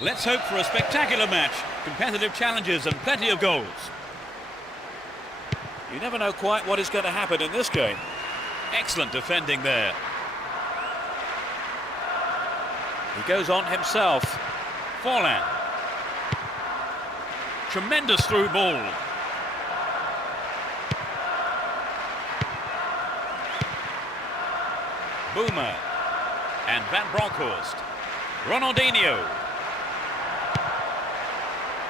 Let's hope for a spectacular match, competitive challenges and plenty of goals. You never know quite what is going to happen in this game. Excellent defending there. He goes on himself. Forlan. Tremendous through ball. Boomer. And Van Bronckhorst. Ronaldinho.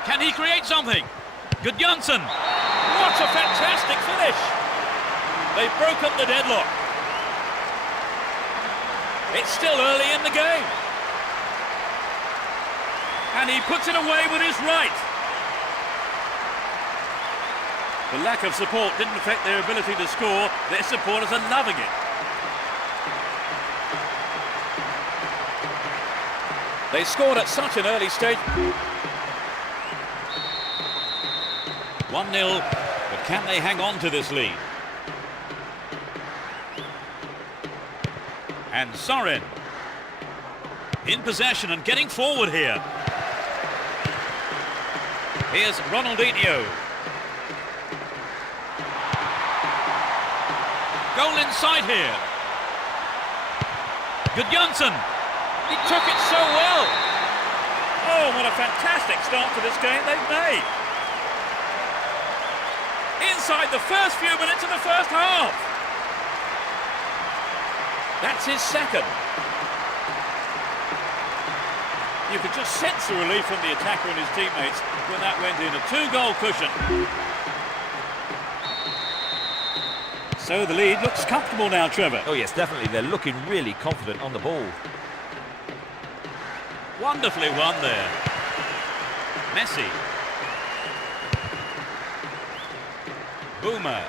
Can he create something? Gudjonsson. What a fantastic finish. They broke up the deadlock. It's still early in the game. And he puts it away with his right. The lack of support didn't affect their ability to score. Their supporters are loving it. They scored at such an early stage. 1-0, but can they hang on to this lead? And Sorin in possession and getting forward here. Here's Ronaldinho. Goal inside here. Gudjonsson. He took it so well. Oh, what a fantastic start to this game they've made. Inside the first few minutes of the first half. That's his second. You could just sense the relief from the attacker and his teammates when that went in. A 2-goal cushion. So the lead looks comfortable now, Trevor. Oh yes, definitely. They're looking really confident on the ball. Wonderfully won there. Messi. Boomer.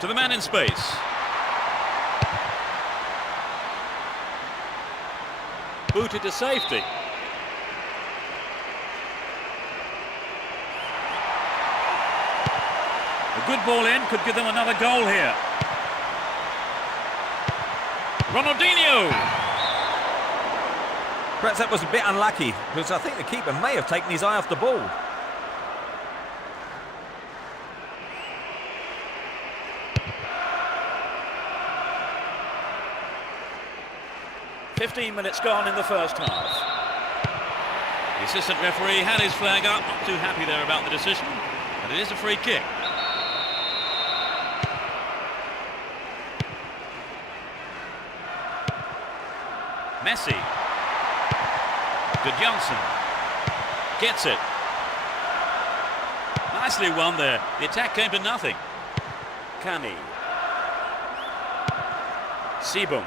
To the man in space. Booted to safety. A good ball in could give them another goal here. Ronaldinho! Perhaps that was a bit unlucky, because I think the keeper may have taken his eye off the ball. "15 minutes gone in the first half. The assistant referee had his flag up, not too happy there about the decision, and it is a free kick. Messi. Gudjonsson. Gets it. Nicely won there. The attack came to nothing. Kani. Sibum.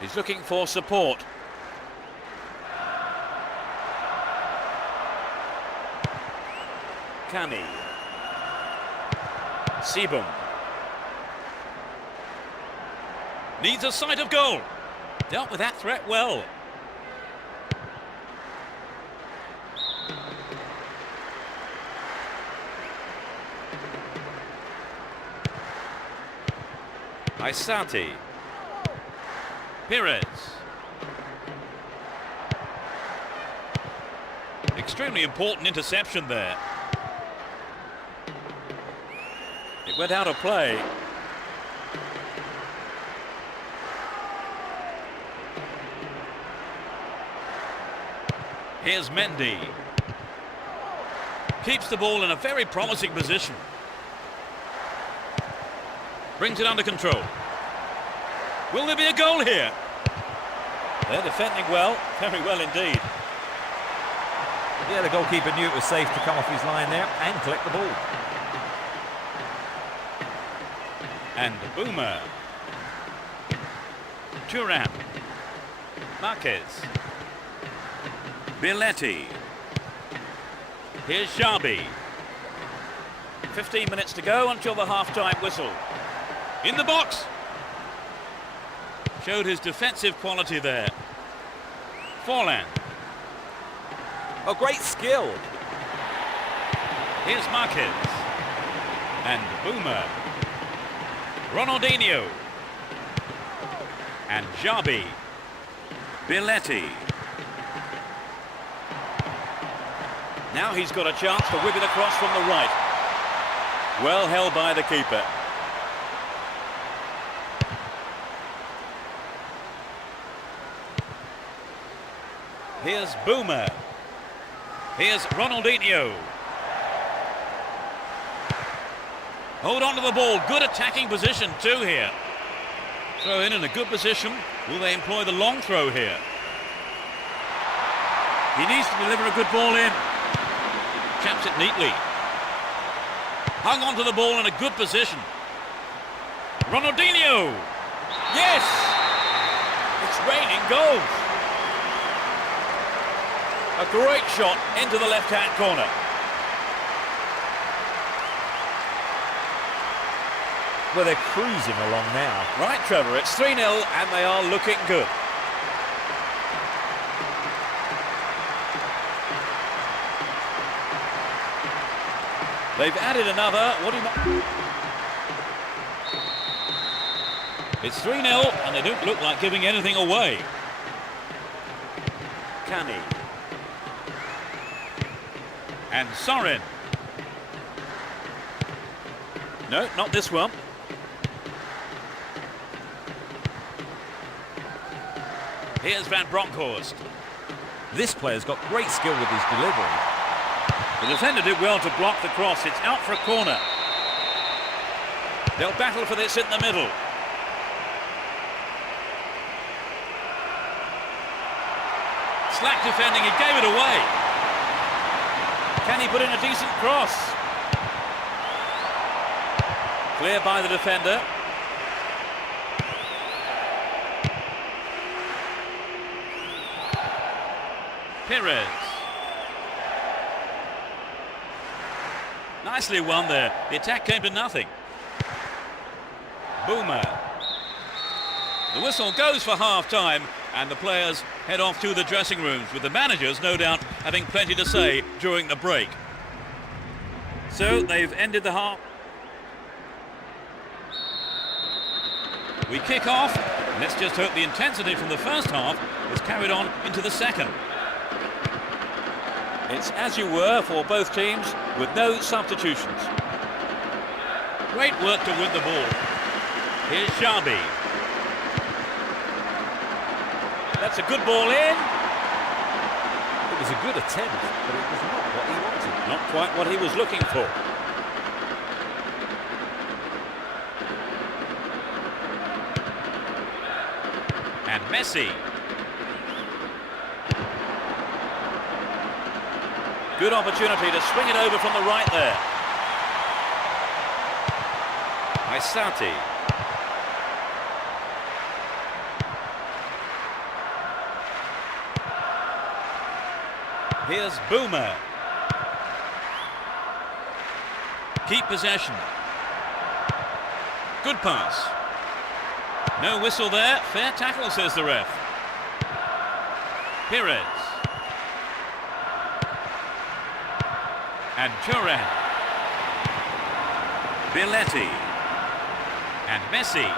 He's looking for support. Kani. Sibum. Needs a sight of goal. Dealt with that threat well. Aysati. Perez. Extremely important interception there. It went out of play. Here's Mendy. Keeps the ball in a very promising position. Brings it under control. Will there be a goal here? They're defending well, very well indeed. Yeah, the goalkeeper knew it was safe to come off his line there and collect the ball. And Boomer. Turan. Marquez. Bialetti. Here's Xabi. 15 minutes to go until the half-time whistle. In the box. Showed his defensive quality there. Forlan. Oh, great skill. Here's Marquez. And Boomer. Ronaldinho. And Xabi. Bialetti. Now he's got a chance to whip it across from the right. Well held by the keeper. Here's Boomer. Here's Ronaldinho. Hold on to the ball. Good attacking position too here. Throw in a good position. Will they employ the long throw here? He needs to deliver a good ball in. Chaps it neatly. Hung on to the ball in a good position. Ronaldinho. Yes! It's raining goals. A great shot into the left-hand corner. Well, they're cruising along now. Right, Trevor, it's 3-0 and they are looking good. They've added another. It's 3-0 and they don't look like giving anything away. Cani. And Sorin. No, not this one. Here's Van Bronckhorst. This player's got great skill with his delivery. The defender did well to block the cross. It's out for a corner. They'll battle for this in the middle. Slack defending, he gave it away. Can he put in a decent cross? Clear by the defender. Perez. Nicely won there. The attack came to nothing. Boomer. The whistle goes for half-time and the players head off to the dressing rooms with the managers, no doubt, having plenty to say during the break. So they've ended the half. We kick off. Let's just hope the intensity from the first half is carried on into the second. It's as you were for both teams with no substitutions. Great work to win the ball. Here's Xabi. That's a good ball in. It was a good attempt, but it was not what he wanted. Not quite what he was looking for. And Messi. Good opportunity to swing it over from the right there. Aysati. Here's Boomer. Keep possession. Good pass. No whistle there. Fair tackle, says the ref. Perez. And Turan. Bialetti. And Messi.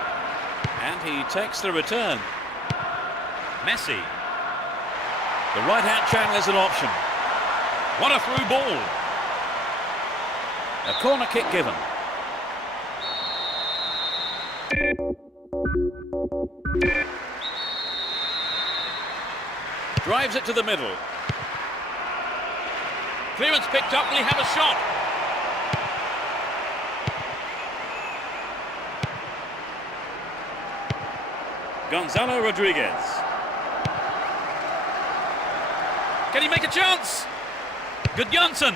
And he takes the return. Messi. The right-hand channel is an option. What a through ball. A corner kick given. Drives it to the middle. Clearance picked up. Will he have a shot? Gonzalo Rodriguez. Can he make a chance? Good Janssen.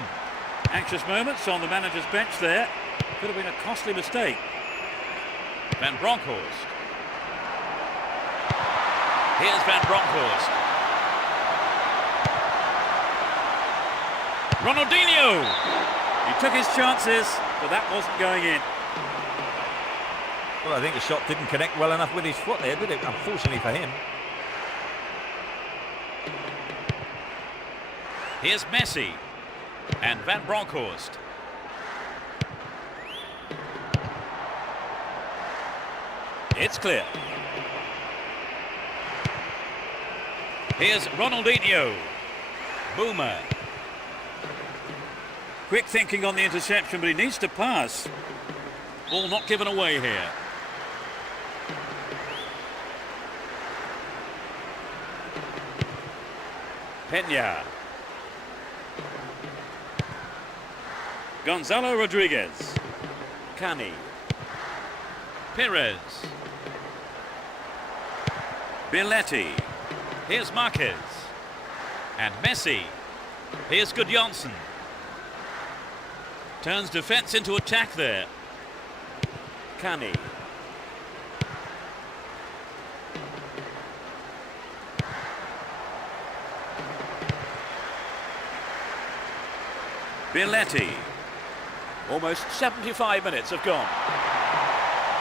Anxious moments on the manager's bench there. Could have been a costly mistake. Van Bronckhorst. Here's Van Bronckhorst. Ronaldinho. He took his chances, but that wasn't going in. Well, I think the shot didn't connect well enough with his foot there, did it? Unfortunately for him. Here's Messi and Van Bronckhorst. It's clear. Here's Ronaldinho. Boomer. Quick thinking on the interception, but he needs to pass. Ball not given away here. Peña. Gonzalo Rodriguez. Cani. Perez. Biletti. Here's Marquez. And Messi. Here's Gudjonsson. Turns defence into attack there. Cani. Biletti. Almost 75 minutes have gone.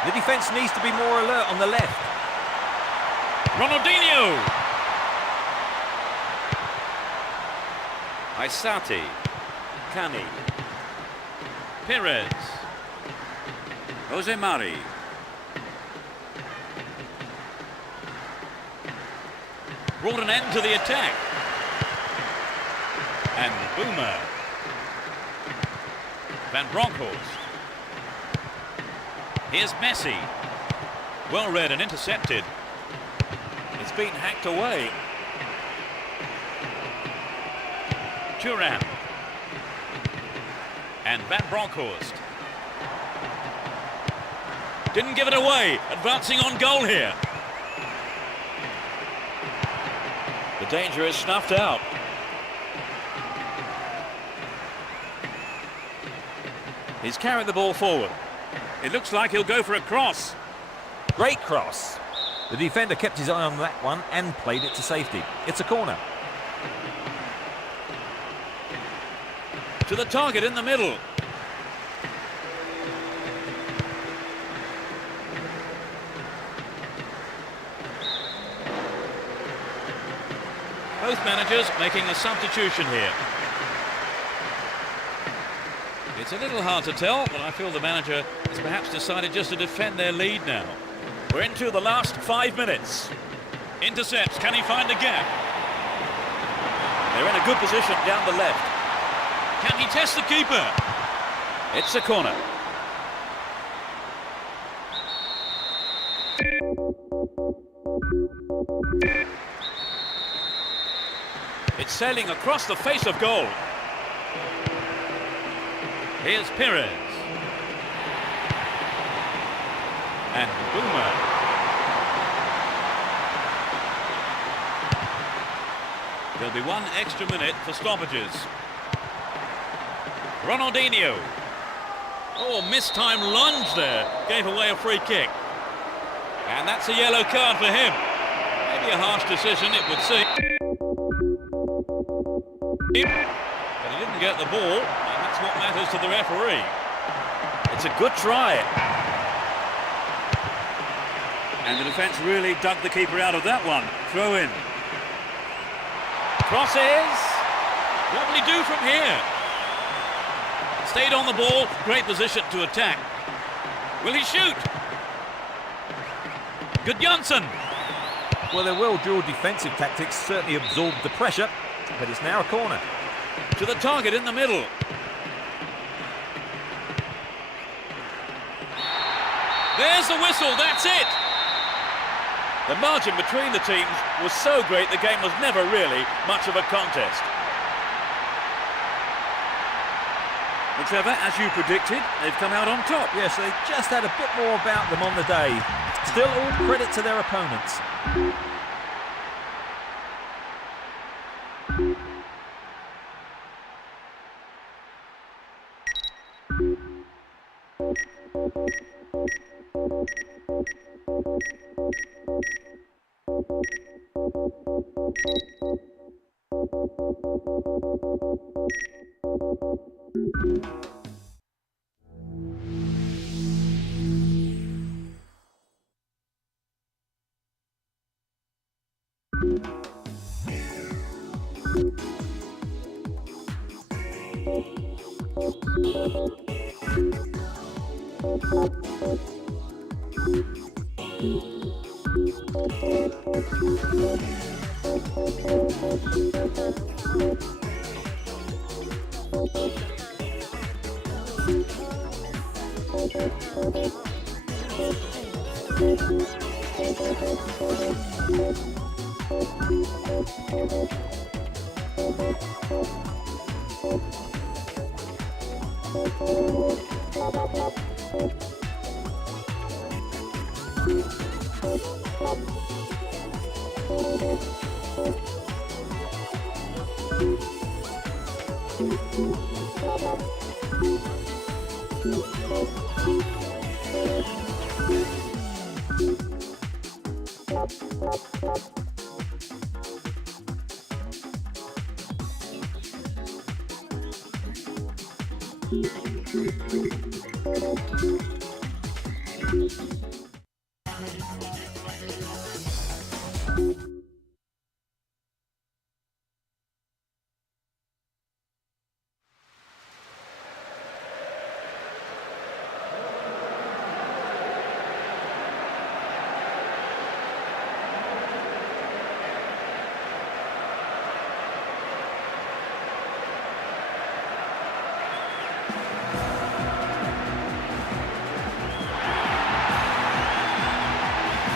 The defence needs to be more alert on the left. Ronaldinho. Aysati. Cani. Perez. Jose Mari. Brought an end to the attack. And Boomer. Van Bronckhorst. Here's Messi. Well read and intercepted. It's been hacked away. Turan. And Van Bronckhorst. Didn't give it away. Advancing on goal here. The danger is snuffed out. He's carried the ball forward. It looks like he'll go for a cross. Great cross. The defender kept his eye on that one and played it to safety. It's a corner. To the target in the middle. Both managers making a substitution here. It's a little hard to tell, but I feel the manager has perhaps decided just to defend their lead now. We're into the last 5 minutes. Intercepts, can he find the gap? They're in a good position down the left. Can he test the keeper? It's a corner. It's sailing across the face of goal. Here's Perez. And Boomer. There'll be 1 extra minute for stoppages. Ronaldinho. Oh, mistimed lunge there. Gave away a free kick. And that's a yellow card for him. Maybe a harsh decision, it would seem. But he didn't get the ball, and that's what matters to the referee. It's a good try. And the defence really dug the keeper out of that one. Throw in. Crosses. What will he do from here? Stayed on the ball, great position to attack. Will he shoot? Gudjonsson. Well, their well-drilled defensive tactics certainly absorbed the pressure, but it's now a corner. To the target in the middle. There's the whistle, that's it! The margin between the teams was so great the game was never really much of a contest. Well, Trevor, as you predicted, they've come out on top. Yes, they just had a bit more about them on the day. Still all credit to their opponents.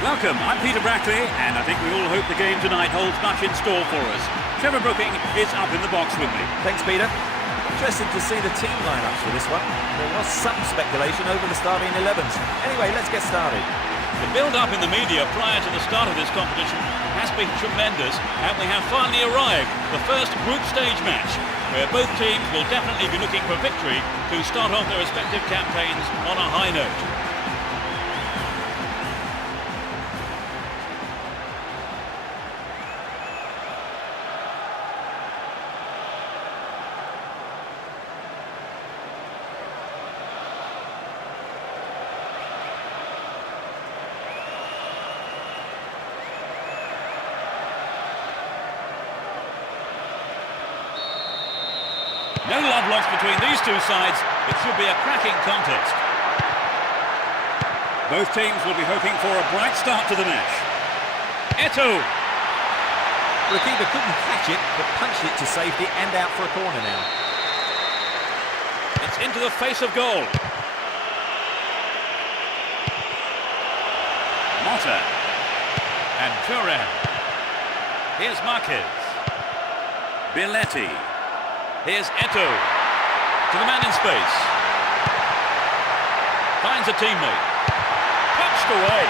Welcome, I'm Peter Brackley, and I think we all hope the game tonight holds much in store for us. Trevor Brooking is up in the box with me. Thanks, Peter. Interested to see the team lineups for this one. There was some speculation over the starting 11s. Anyway, let's get started. The build-up in the media prior to the start of this competition has been tremendous, and we have finally arrived, the first group stage match, where both teams will definitely be looking for victory to start off their respective campaigns on a high note. No love lost between these two sides. It should be a cracking contest. Both teams will be hoping for a bright start to the match. Eto'o. The keeper couldn't catch it, but punched it to safety and out for a corner now. It's into the face of goal. Motta. And Turan. Here's Marquez. Billetti. Here's Eto'o, to the man in space. Finds a teammate. Punched away.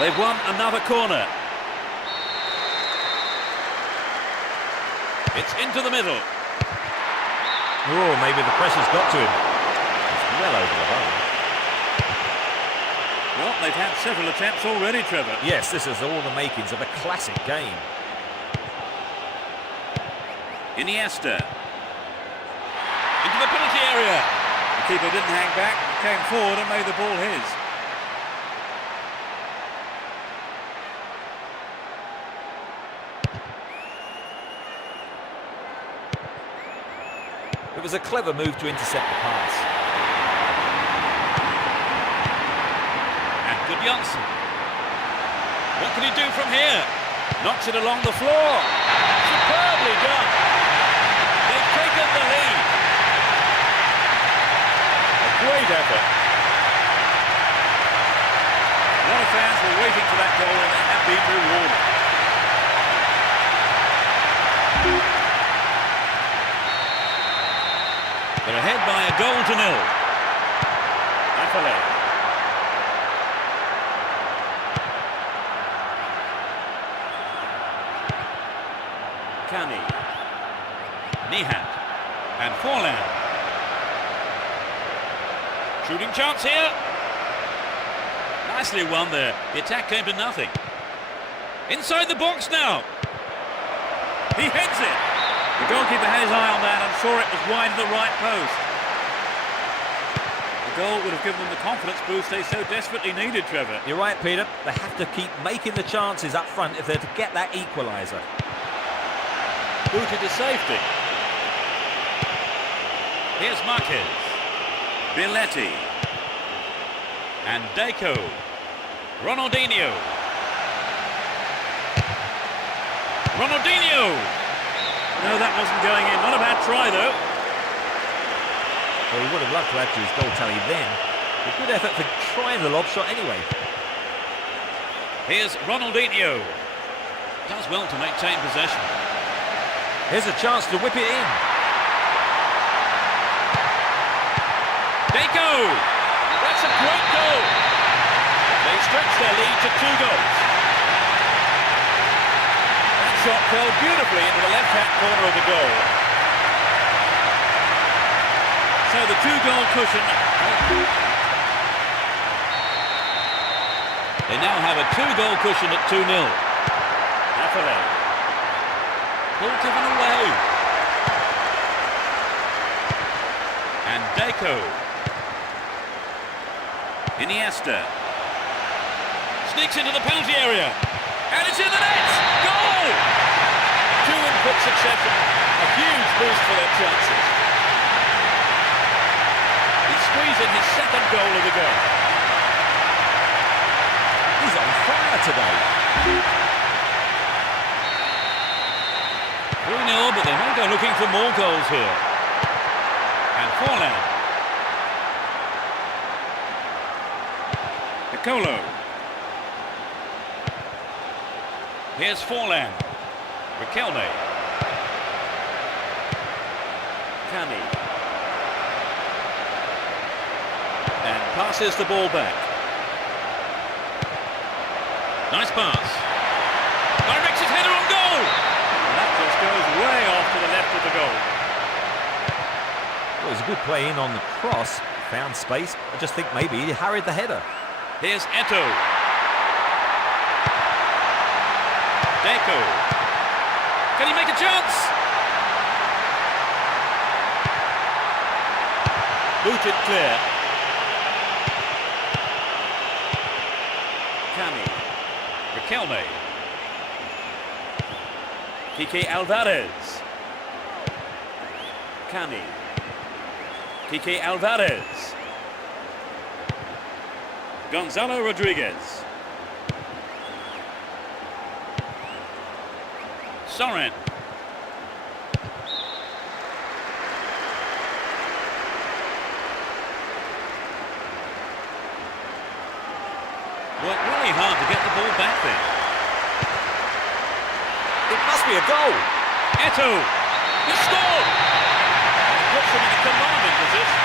They've won another corner. It's into the middle. Oh, maybe the pressure's got to him. It's well over the bar. Well, they've had several attempts already, Trevor. Yes, this is all the makings of a classic game. Iniesta. Into the penalty area. The keeper didn't hang back, came forward and made the ball his. It was a clever move to intercept the pass. And good Janssen. What can he do from here? Knocks it along the floor. Superbly done. They've taken the lead. A great effort. A lot of fans were waiting for that goal and they have been rewarded. Trailed by a goal to nil. Affale. Kani. Nihat. And Forlan. Shooting chance here. Nicely won there. The attack came to nothing. Inside the box now. He heads it. The goalkeeper had his eye on that and saw it was wide of the right post. The goal would have given them the confidence boost they so desperately needed, Trevor. You're right, Peter. They have to keep making the chances up front if they're to get that equaliser. Booted to safety. Here's Marquez. Billetti. And Deco. Ronaldinho. Ronaldinho! No, that wasn't going in. Not a bad try, though. Well, he would have loved to add to his goal tally then. A good effort for trying the lob shot anyway. Here's Ronaldinho. Does well to maintain possession. Here's a chance to whip it in. Deco! That's a great goal. They stretch their lead to 2 goals. That shot fell beautifully into the left-hand corner of the goal. So the 2-goal cushion. They now have a 2-goal cushion at 2-0. Affale. Ball given away. And Deco. Iniesta. Sneaks into the penalty area. And it's in the net! Goal! 2 in quick succession. A huge boost for their chances. He squeezed in his 2nd goal of the game. He's on fire today. 3-0, but they may go looking for more goals here. And Forlan. Nicolo. Here's Forlan. Riquelme. Kani. And passes the ball back. Nice pass. Directs his header on goal. And that just goes way off to the left of the goal. Well, it was a good play in on the cross. Found space. I just think maybe he hurried the header. Here's Eto'o. Deco. Can he make a chance? Booted clear. Kani. Riquelme. Kike Alvarez. Kani. Kike Alvarez. Gonzalo Rodriguez. Soren. Worked really hard to get the ball back there. It must be a goal. Eto'o. He scored! And puts them in a commanding position.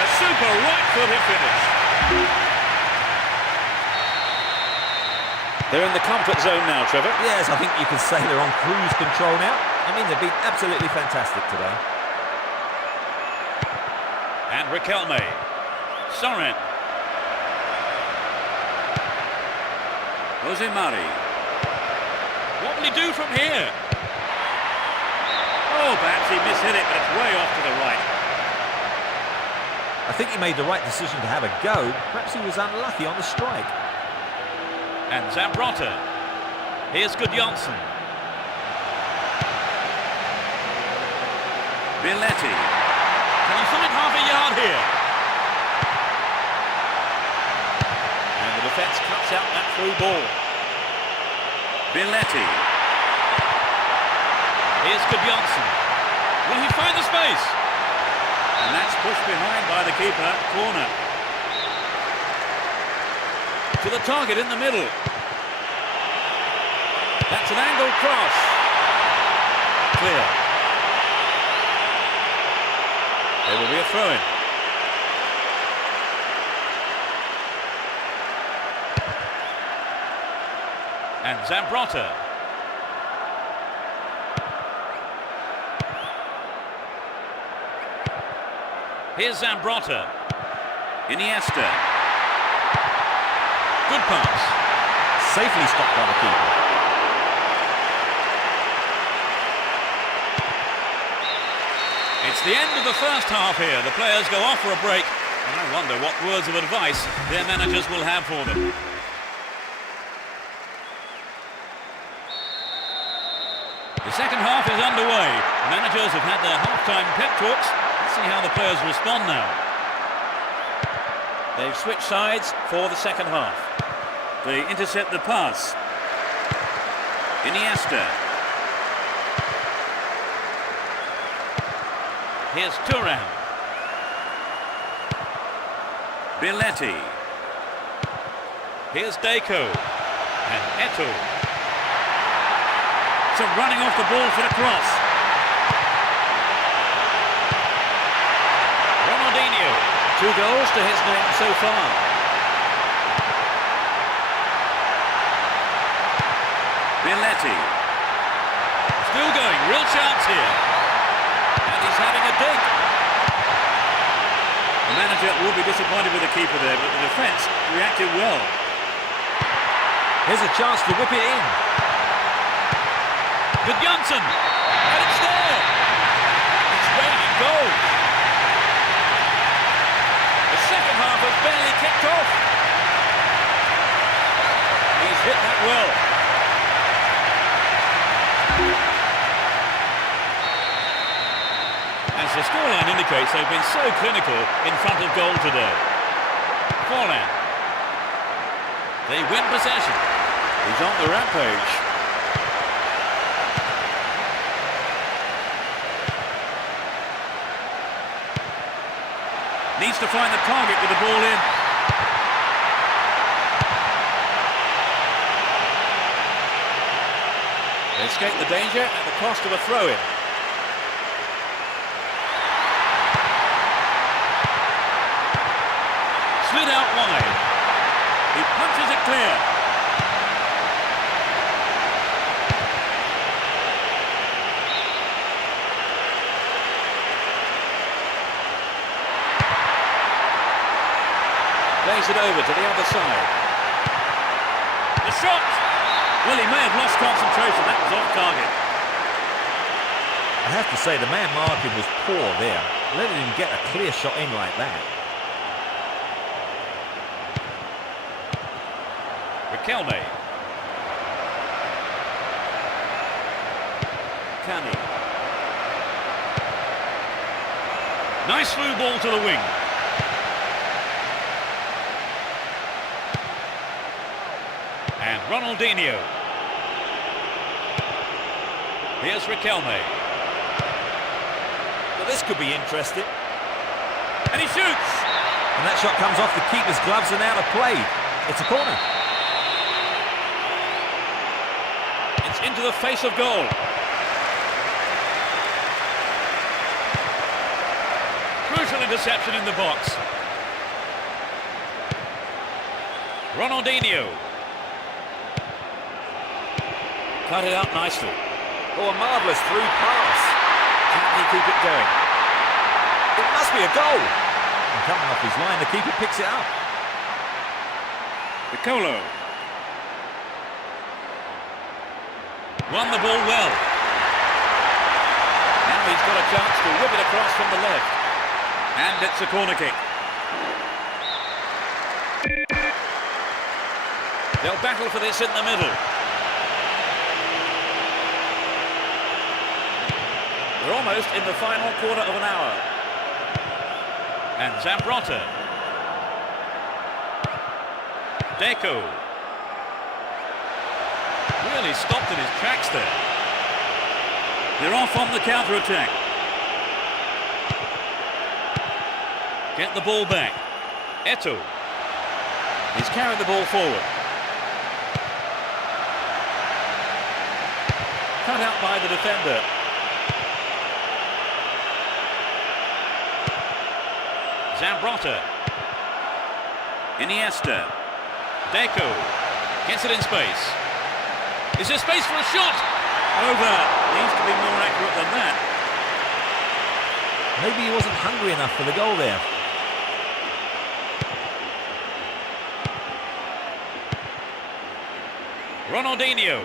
A super right-footed finish. They're in the comfort zone now, Trevor. Yes, I think you can say they're on cruise control now. I mean, they've been absolutely fantastic today. And Riquelme. Soren. Jose Mari. What will he do from here? Oh, perhaps he mishit it, but it's way off to the right. I think he made the right decision to have a go. Perhaps he was unlucky on the strike. And Zambrota. Here's Gudjonsson. Billetti. Can he find half a yard here? And the defence cuts out that through ball. Billetti. Here's Gudjonsson. Will he find the space? And that's pushed behind by the keeper. Corner. To the target in the middle. That's an angled cross. Clear. There will be a throw-in. And Zambrotta. Here's Zambrotta. Iniesta. Good pass. Safely stopped by the keeper. It's the end of the first half here. The players go off for a break, and I wonder what words of advice their managers will have for them. The second half is underway. The managers have had their half-time pep talks. Let's see how the players respond now. They've switched sides for the second half. They intercept the pass. Iniesta. Here's Thuram. Belletti. Here's Deco. And Eto'o. So running off the ball for the cross. Ronaldinho. 2 goals to his name so far. Belletti. Still going, real chance here. And he's having a dig. The manager will be disappointed with the keeper there, but the defence reacted well. Here's a chance to whip it in. Good Janssen. And it's there. It's raining goals. The second half has barely kicked off. He's hit that well. As the scoreline indicates, they've been so clinical in front of goal today. Forlan. They win possession. He's on the rampage. Needs to find the target with the ball in. They escape the danger at the cost of a throw-in. Slid out wide. He punches it clear. Plays it over to the other side. The shot! Well, he may have lost concentration. That was off target. I have to say, the man marking was poor there. Letting him get a clear shot in like that. Riquelme. Cani. Nice through ball to the wing. And Ronaldinho. Here's Riquelme. Well, this could be interesting. And he shoots! And that shot comes off the keeper's gloves and out of play. It's a corner. It's into the face of goal. Crucial interception in the box. Ronaldinho. Cut it out nicely. Oh, a marvellous through pass. Can he keep it going? It must be a goal. And coming off his line, the keeper picks it up. Piccolo. Won the ball well. Now he's got a chance to whip it across from the left. And it's a corner kick. They'll battle for this in the middle. We're almost in the final quarter of an hour. And Zambrotta. Deco. Really stopped in his tracks there. They're off on the counter-attack. Get the ball back. Eto'o. He's carried the ball forward. Cut out by the defender. Zambrotta. Iniesta. Deco. Gets it in space. Is there space for a shot? Over. Needs to be more accurate than that. Maybe he wasn't hungry enough for the goal there. Ronaldinho.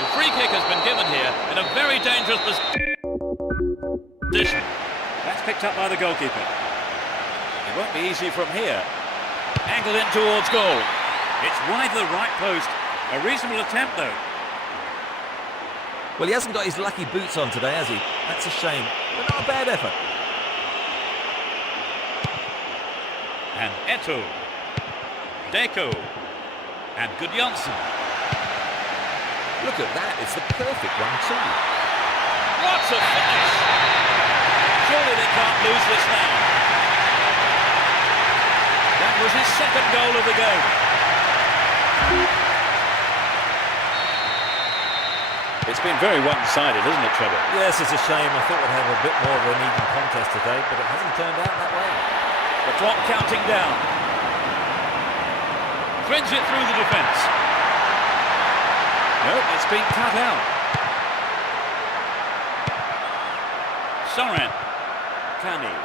The free kick has been given here in a very dangerous position. That's picked up by the goalkeeper. It won't be easy from here. Angled in towards goal. It's wide of the right post. A reasonable attempt though. Well, he hasn't got his lucky boots on today, has he? That's a shame, but not a bad effort. And Eto'o. Deco. And Gudjonsson. Look at that, it's the perfect one too. What a finish! Surely they can't lose this now. That was his second goal of the game. It's been very one-sided, isn't it, Trevor? Yes, it's a shame. I thought we'd have a bit more of an even contest today, but it hasn't turned out that way. The clock counting down. Threads it through the defence. No, it's been cut out. Soren. Kani.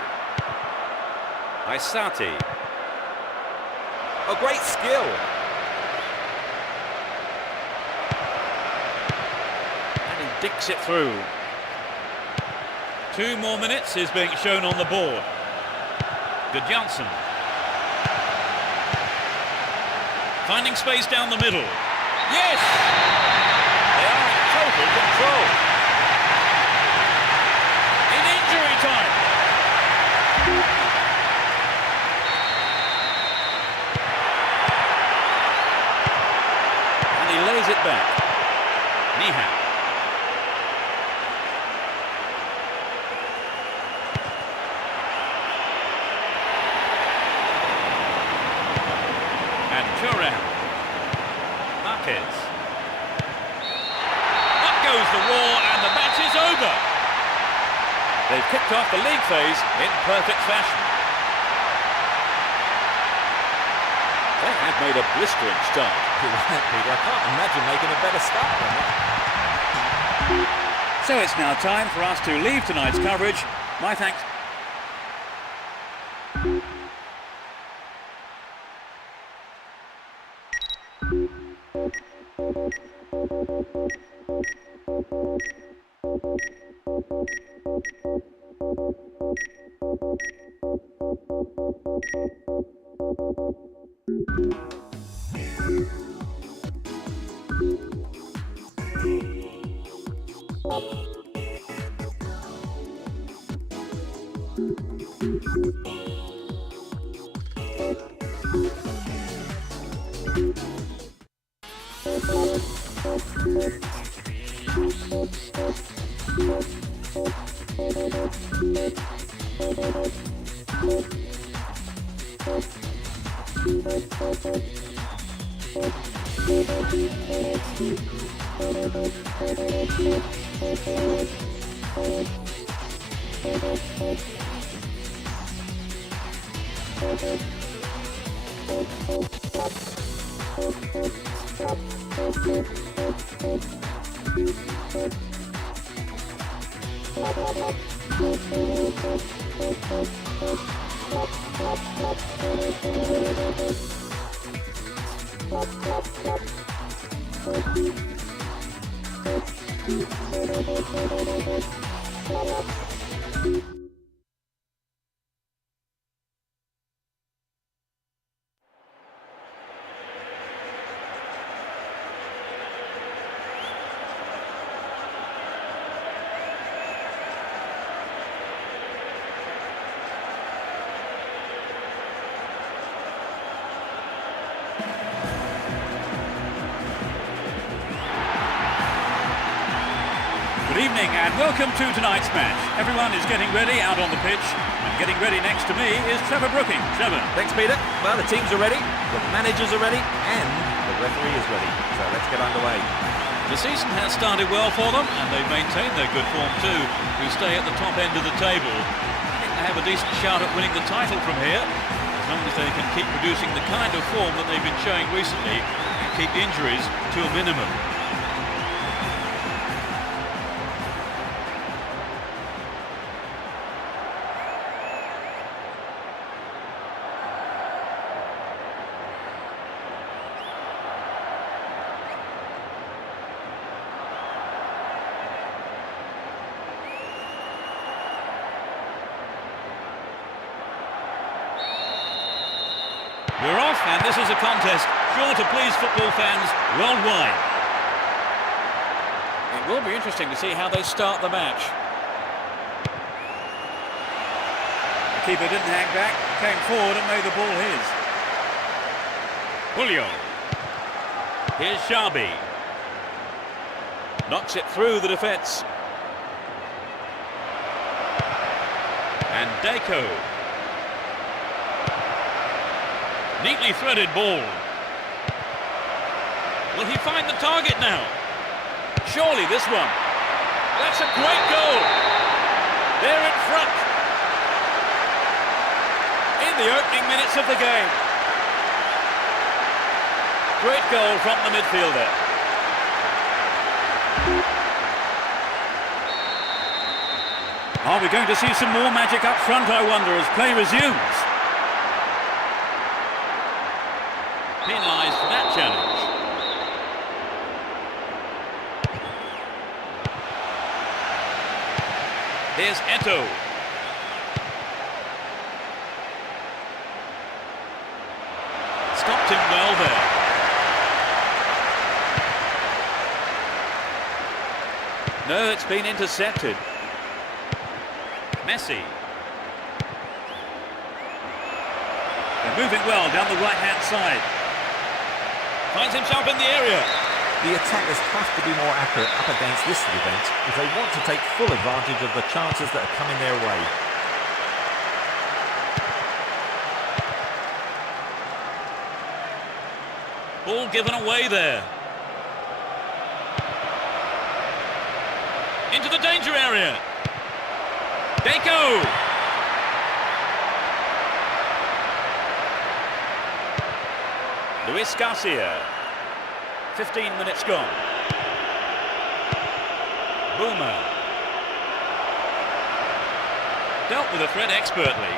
Aysati. Oh, great skill. And he dicks it through. 2 more minutes is being shown on the board. Gudjonsson. Finding space down the middle. Yes! They are in total control. In injury time. And he lays it back. Nihat. And Thuram. Marquez. Up goes the war and the match is over. They've kicked off the league phase in perfect fashion. They have made a blistering start. You're right, Peter. I can't imagine making a better start than that. So it's now time for us to leave tonight's coverage. My thanks. Good evening and welcome to tonight's match. Everyone is getting ready out on the pitch, and getting ready next to me is Trevor Brooking. Trevor. Thanks, Peter. Well, the teams are ready, the managers are ready, and the referee is ready, so let's get underway. The season has started well for them, and they've maintained their good form too, who stay at the top end of the table. I think they have a decent shout at winning the title from here, as long as they can keep producing the kind of form that they've been showing recently and keep injuries to a minimum. We're off, and this is a contest sure to please football fans worldwide. It will be interesting to see how they start the match. The keeper didn't hang back, came forward and made the ball his. Julio. Here's Xabi. Knocks it through the defence. And Deco. Neatly threaded ball. Will he find the target now? Surely this one. That's a great goal. They're in front. In the opening minutes of the game. Great goal from the midfielder. Are we going to see some more magic up front, I wonder, as play resumes? Penalised for that challenge. Here's Eto. Stopped him well there. No, it's been intercepted. Messi. They're moving well down the right-hand side. Finds himself in the area. The attackers have to be more accurate up against this defence if they want to take full advantage of the chances that are coming their way. Ball given away there. Into the danger area. Deco! Luis Garcia. 15 minutes gone. Boomer. Dealt with the threat expertly.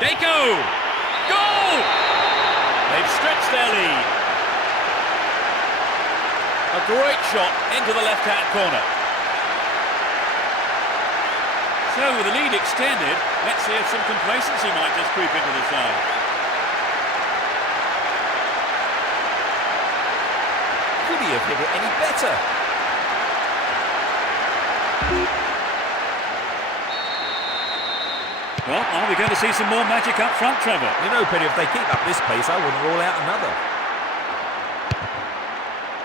Deco! Goal! They've stretched their lead. A great shot into the left-hand corner. So with the lead extended, let's see if some complacency might just creep into the side. Could he have hit it any better? Well, are we going to see some more magic up front, Trevor? You know, Petty, if they keep up this pace, I wouldn't rule out another.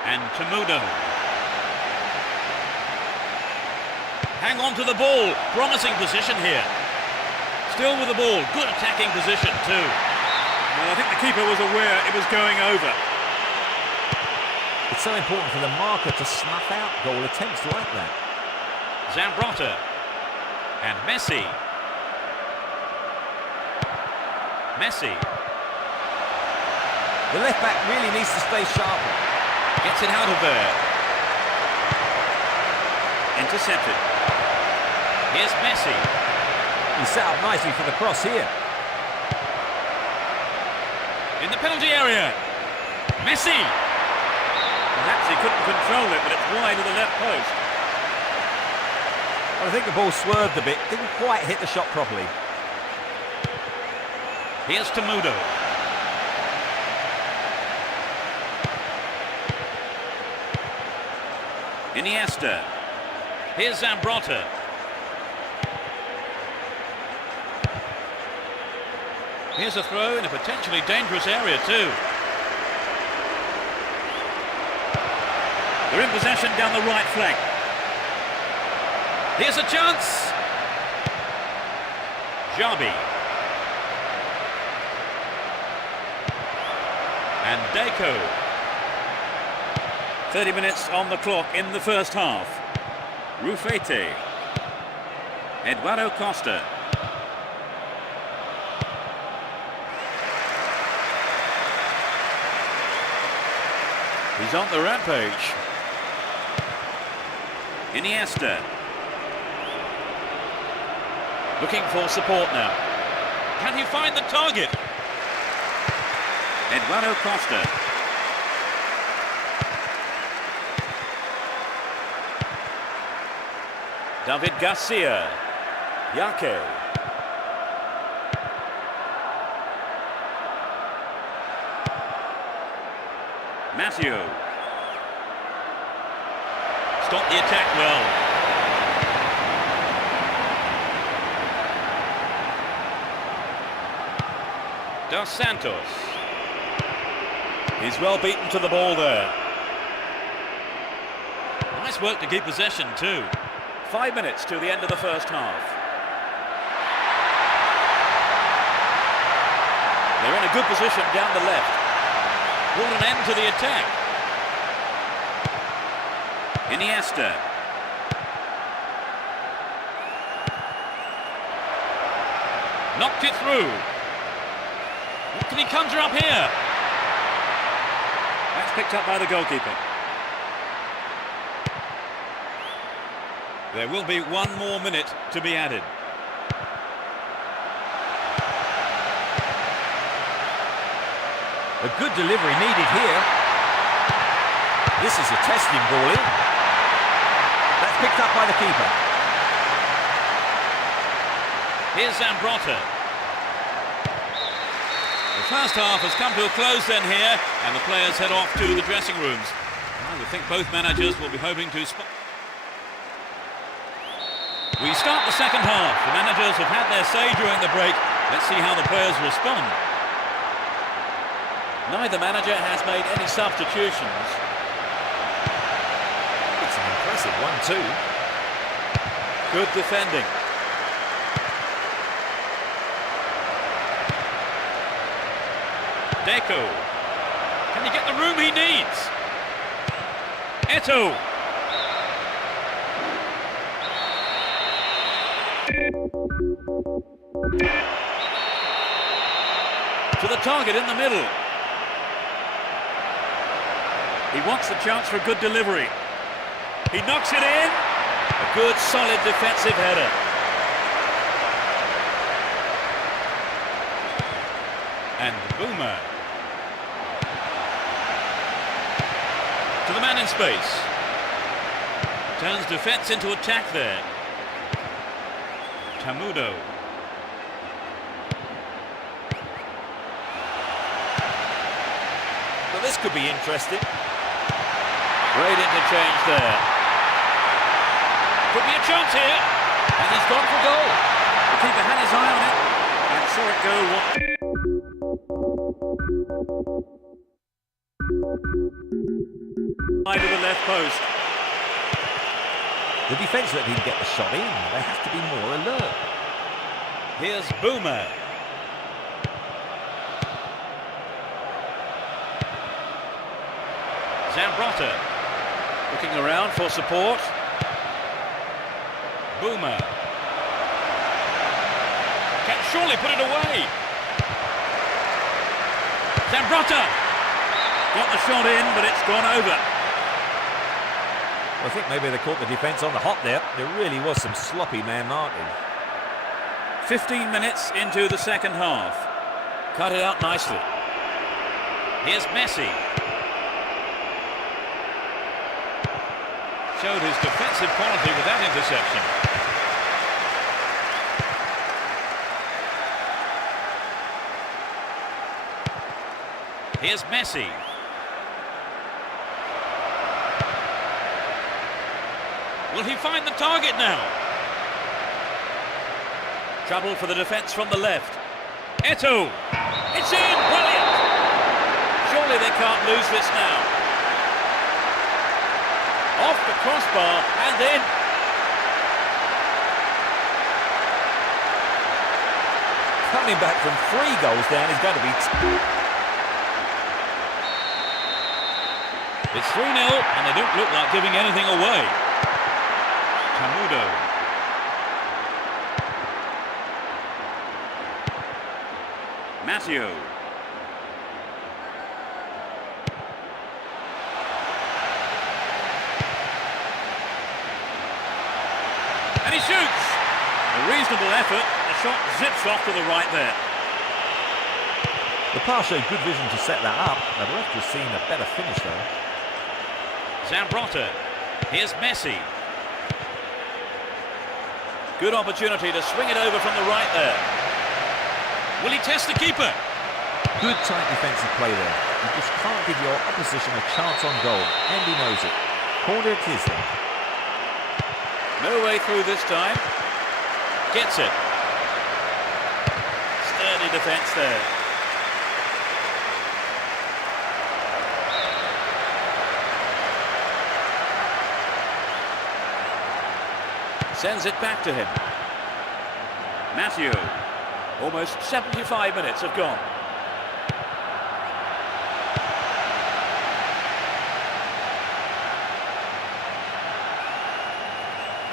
And Temudo. Hang on to the ball. Promising position here. Still with the ball. Good attacking position too. Well, I think the keeper was aware it was going over. It's so important for the marker to snuff out goal attempts like that. Zambrotta. And Messi. Messi. The left back really needs to stay sharp. Gets it out of there. Intercepted. Here's Messi. He set up nicely for the cross here. In the penalty area. Messi. Perhaps he couldn't control it, but it's wide of the left post. Well, I think the ball swerved a bit. Didn't quite hit the shot properly. Here's Temudo. Iniesta. Here's Zambrotta. Here's a throw in a potentially dangerous area too. They're in possession down the right flank. Here's a chance. Xabi. And Deco. 30 minutes on the clock in the first half. Rufete. Eduardo Costa. He's on the rampage. Iniesta. Looking for support now. Can he find the target? Eduardo Costa. David Garcia. Yake. Matthew. Stop the attack well. Dos Santos. He's well beaten to the ball there. Nice work to keep possession too. 5 minutes to the end of the first half. They're in a good position down the left. Brought an end to the attack. Iniesta. Knocked it through. What can he conjure up here? That's picked up by the goalkeeper. There will be 1 more minute to be added. A good delivery needed here. This is a testing ball in. That's picked up by the keeper. Here's Zambrotta. The first half has come to a close then here, and the players head off to the dressing rooms. I would think both managers will be hoping to spot. We start the second half. The managers have had their say during the break. Let's see how the players respond. Neither manager has made any substitutions. It's an impressive 1-2. Good defending. Deco. Can he get the room he needs? Eto'o. To the target in the middle. He wants the chance for a good delivery. He knocks it in. A good, solid defensive header. And Boomer. To the man in space. Turns defence into attack there. Tamudo. Well, this could be interesting. Great interchange there. Could be a chance here. And he's gone for goal. The keeper had his eye on it and saw it go. Side of the left post. The defence let him get the shot in. They have to be more alert. Here's Boomer. Zambrotta. Looking around for support. Boomer. Can surely put it away. Zambrotta. Got the shot in, but it's gone over. Well, I think maybe they caught the defence on the hop there. There really was some sloppy man marking. 15 minutes into the second half. Cut it out nicely. Here's Messi. Showed his defensive quality with that interception. Here's Messi. Will he find the target now? Trouble for the defence from the left. Eto'o. It's in! Brilliant! Surely they can't lose this now. Off the crossbar and in. Coming back from 3 goals down is going to be... It's 3-0 and they don't look like giving anything away. Tamudo. Matteo. And he shoots! A reasonable effort. The shot zips off to the right there. The pass showed good vision to set that up. I'd love to have seen a better finish though. Zambrotta. Here's Messi. Good opportunity to swing it over from the right there. Will he test the keeper? Good tight defensive play there. You just can't give your opposition a chance on goal, and he knows it. Corner it is then. No way through this time. Gets it. Sturdy defence there. Sends it back to him. Matteo. Almost 75 minutes have gone.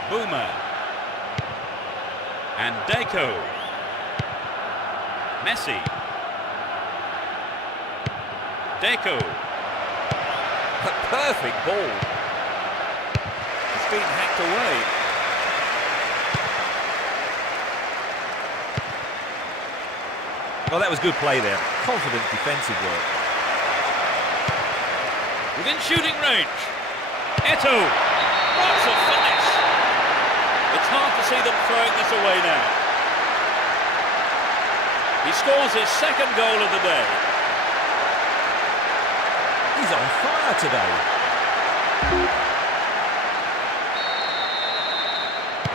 Boomer. And Deco. Messi. Deco. A perfect ball. It's been hacked away. Well, that was good play there. Confident defensive work. Within shooting range. Eto'o. What's a finish! It's hard to see them throwing this away now. He scores his second goal of the day. He's on fire today.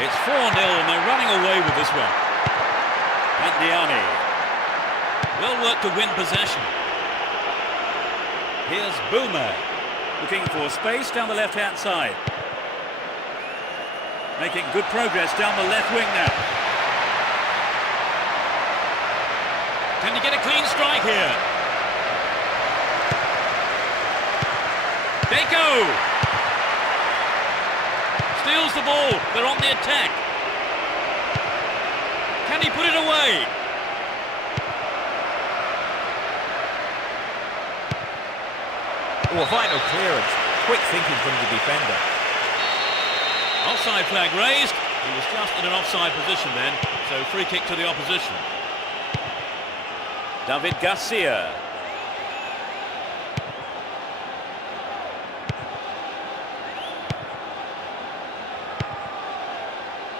It's 4-0 and they're running away with this one. Pandiani. Well worked to win possession. Here's Boomer, looking for space down the left-hand side. Making good progress down the left wing now. Can he get a clean strike here? Deco! Steals the ball, they're on the attack. Can he put it away? Oh, a vital clearance. Quick thinking from the defender. Offside flag raised. He was just in an offside position then, so free kick to the opposition. David Garcia.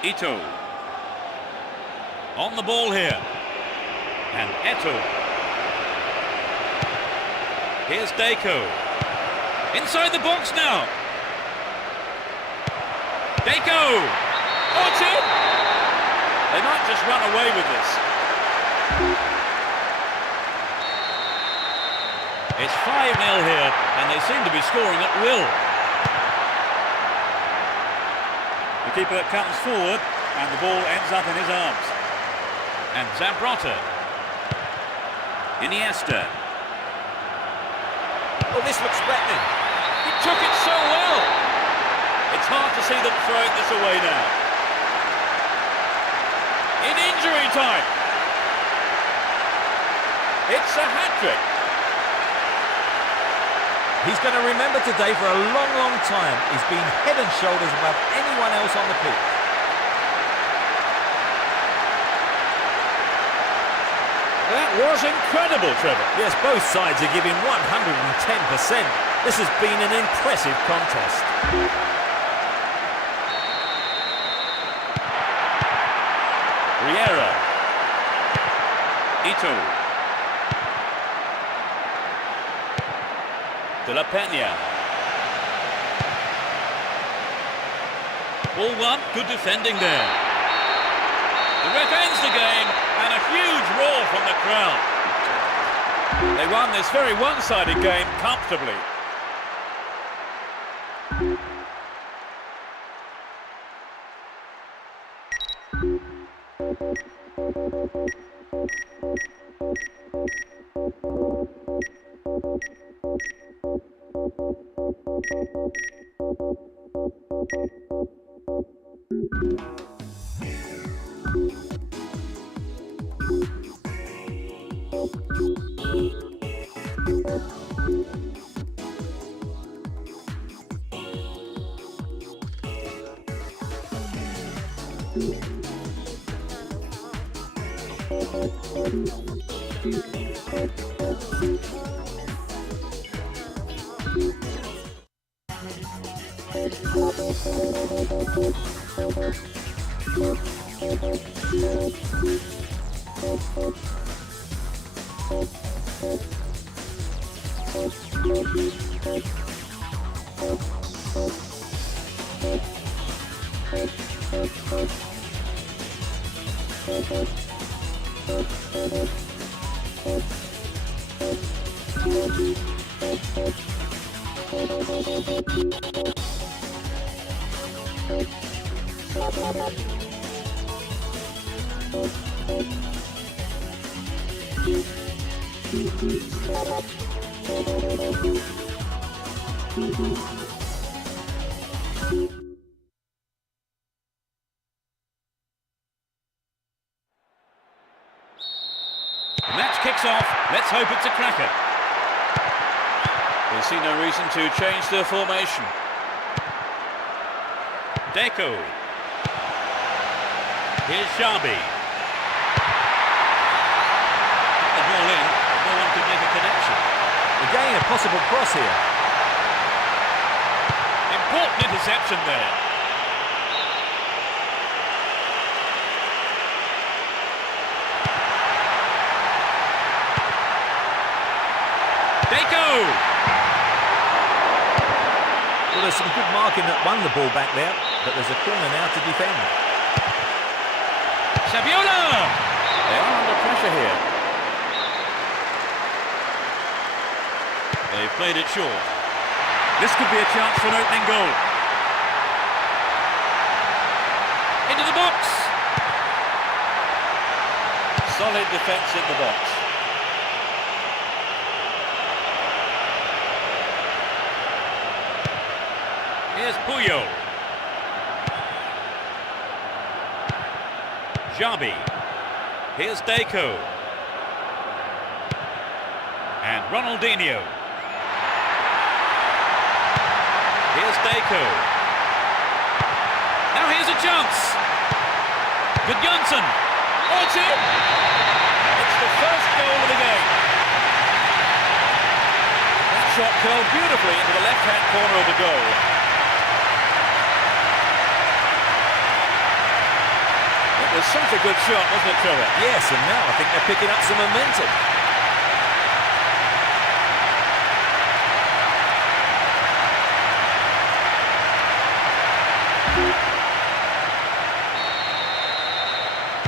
Ito. On the ball here. And Eto'o. Here's Deco. Inside the box now. Deco! Oh, it's in! They might just run away with this. It's 5-0 here, and they seem to be scoring at will. The keeper comes forward, and the ball ends up in his arms. And Zambrotta. Iniesta. Oh, this looks threatening. He took it so well. It's hard to see them throwing this away now. In injury time. It's a hat-trick. He's going to remember today for a long, long time. He's been head and shoulders above anyone else on the pitch. That was incredible, Trevor. Yes, both sides are giving 110%. This has been an impressive contest. Riera. Ito. De La Peña. Ball one, good defending there. The ref ends the game and a huge roar from the crowd. They won this very one-sided game comfortably. The match kicks off. Let's hope it's a cracker. They see no reason to change their formation. Deco. Here's Xabi. Put the ball in, but no one could make a connection. Again, a possible cross here. Important interception there. Deco! Well, there's some good marking that won the ball back there, but there's a corner now to defend. Saviola! They are under pressure here. They've played it short. This could be a chance for an opening goal. Into the box! Solid defence in the box. Here's Puyol. Xabi. Here's Deco. And Ronaldinho. Here's Deco. Now here's a chance. Good Johnson. Oh, it's in. It's the first goal of the game. That shot curled beautifully into the left-hand corner of the goal. It was such a good shot, wasn't it, Trevor? Yes, and now I think they're picking up some momentum.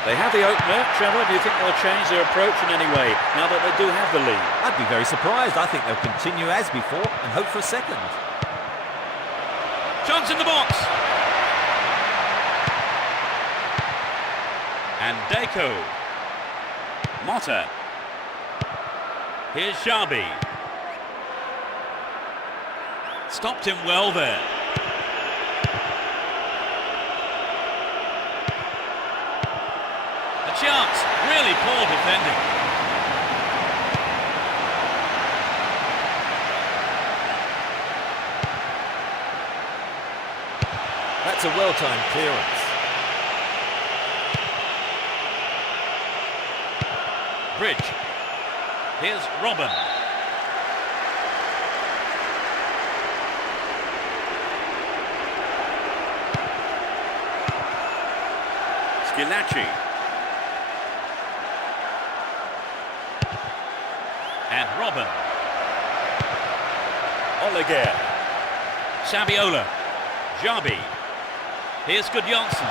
They have the opener. Trevor, do you think they'll change their approach in any way now that they do have the lead? I'd be very surprised. I think they'll continue as before and hope for a second. Chance in the box. And Deco. Motta. Here's Xabi. Stopped him well there. A chance. Really poor defending. That's a well-timed clearance. Bridge. Here's Robin. Skilacci. And Robin. Oleguer. Saviola. Xabi. Here's Gudjonsson.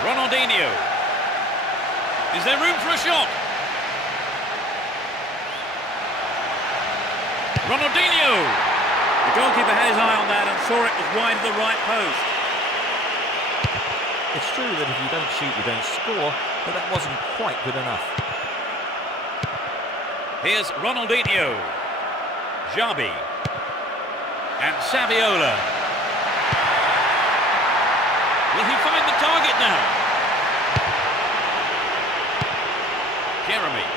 Ronaldinho. Is there room for a shot? Ronaldinho! The goalkeeper had his eye on that and saw it was wide of the right post. It's true that if you don't shoot, you don't score, but that wasn't quite good enough. Here's Ronaldinho. Xabi. And Saviola. Will he find the target now? Jeremy.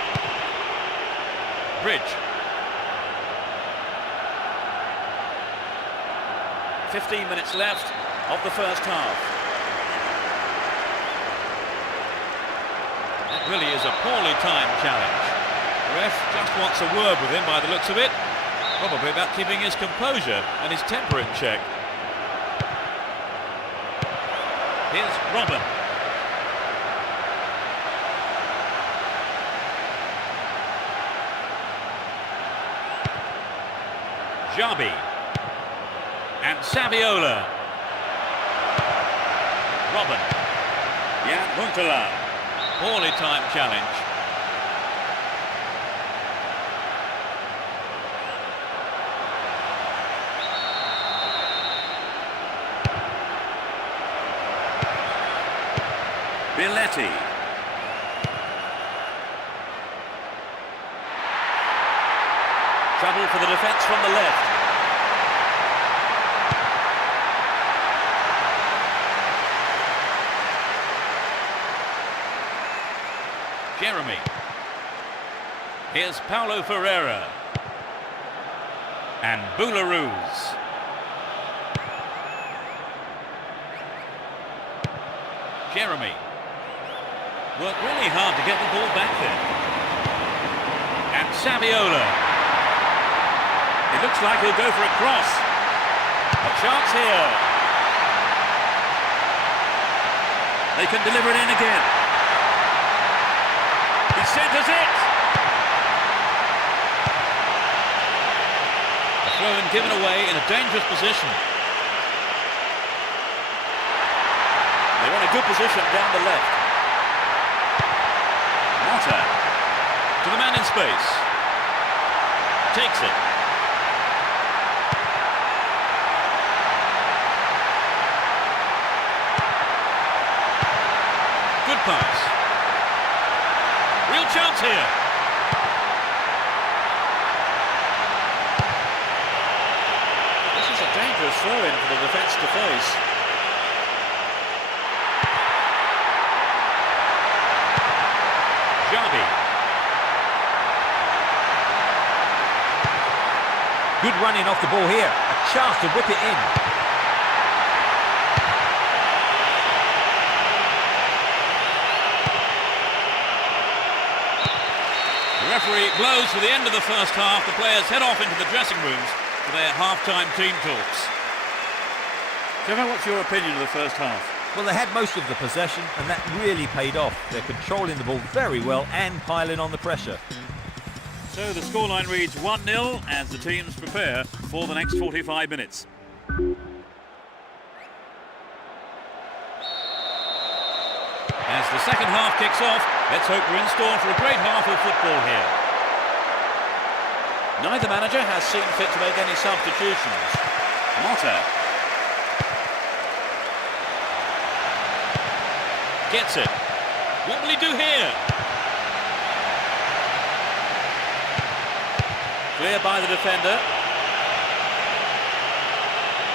Bridge. 15 minutes left of the first half. That really is a poorly timed challenge. The ref just wants a word with him by the looks of it. Probably about keeping his composure and his temper in check. Here's Robin. Jabi. And Saviola. Robin. Jan Huntelaar. Poorly timed challenge. Villetti. Trouble for the defence from the left. Jeremy. Here's Paulo Ferreira. And Boularus. Jeremy. Worked really hard to get the ball back there. And Saviola. It looks like he'll go for a cross. A chance here. They can deliver it in again. He centres it. A throw-in given away in a dangerous position. They're in a good position down the left. Mata to the man in space. Takes it. Good pass. Real chance here. This is a dangerous throw-in for the defence to face. Jabi. Good running off the ball here. A chance to whip it in. The referee blows for the end of the first half. The players head off into the dressing rooms for their half-time team talks. Trevor, what's your opinion of the first half? Well, they had most of the possession, and that really paid off. They're controlling the ball very well and piling on the pressure. So the scoreline reads 1-0 as the teams prepare for the next 45 minutes. As the second half kicks off, let's hope we're in store for a great half of football here. Neither manager has seen fit to make any substitutions. Mata. Gets it. What will he do here? Clear by the defender.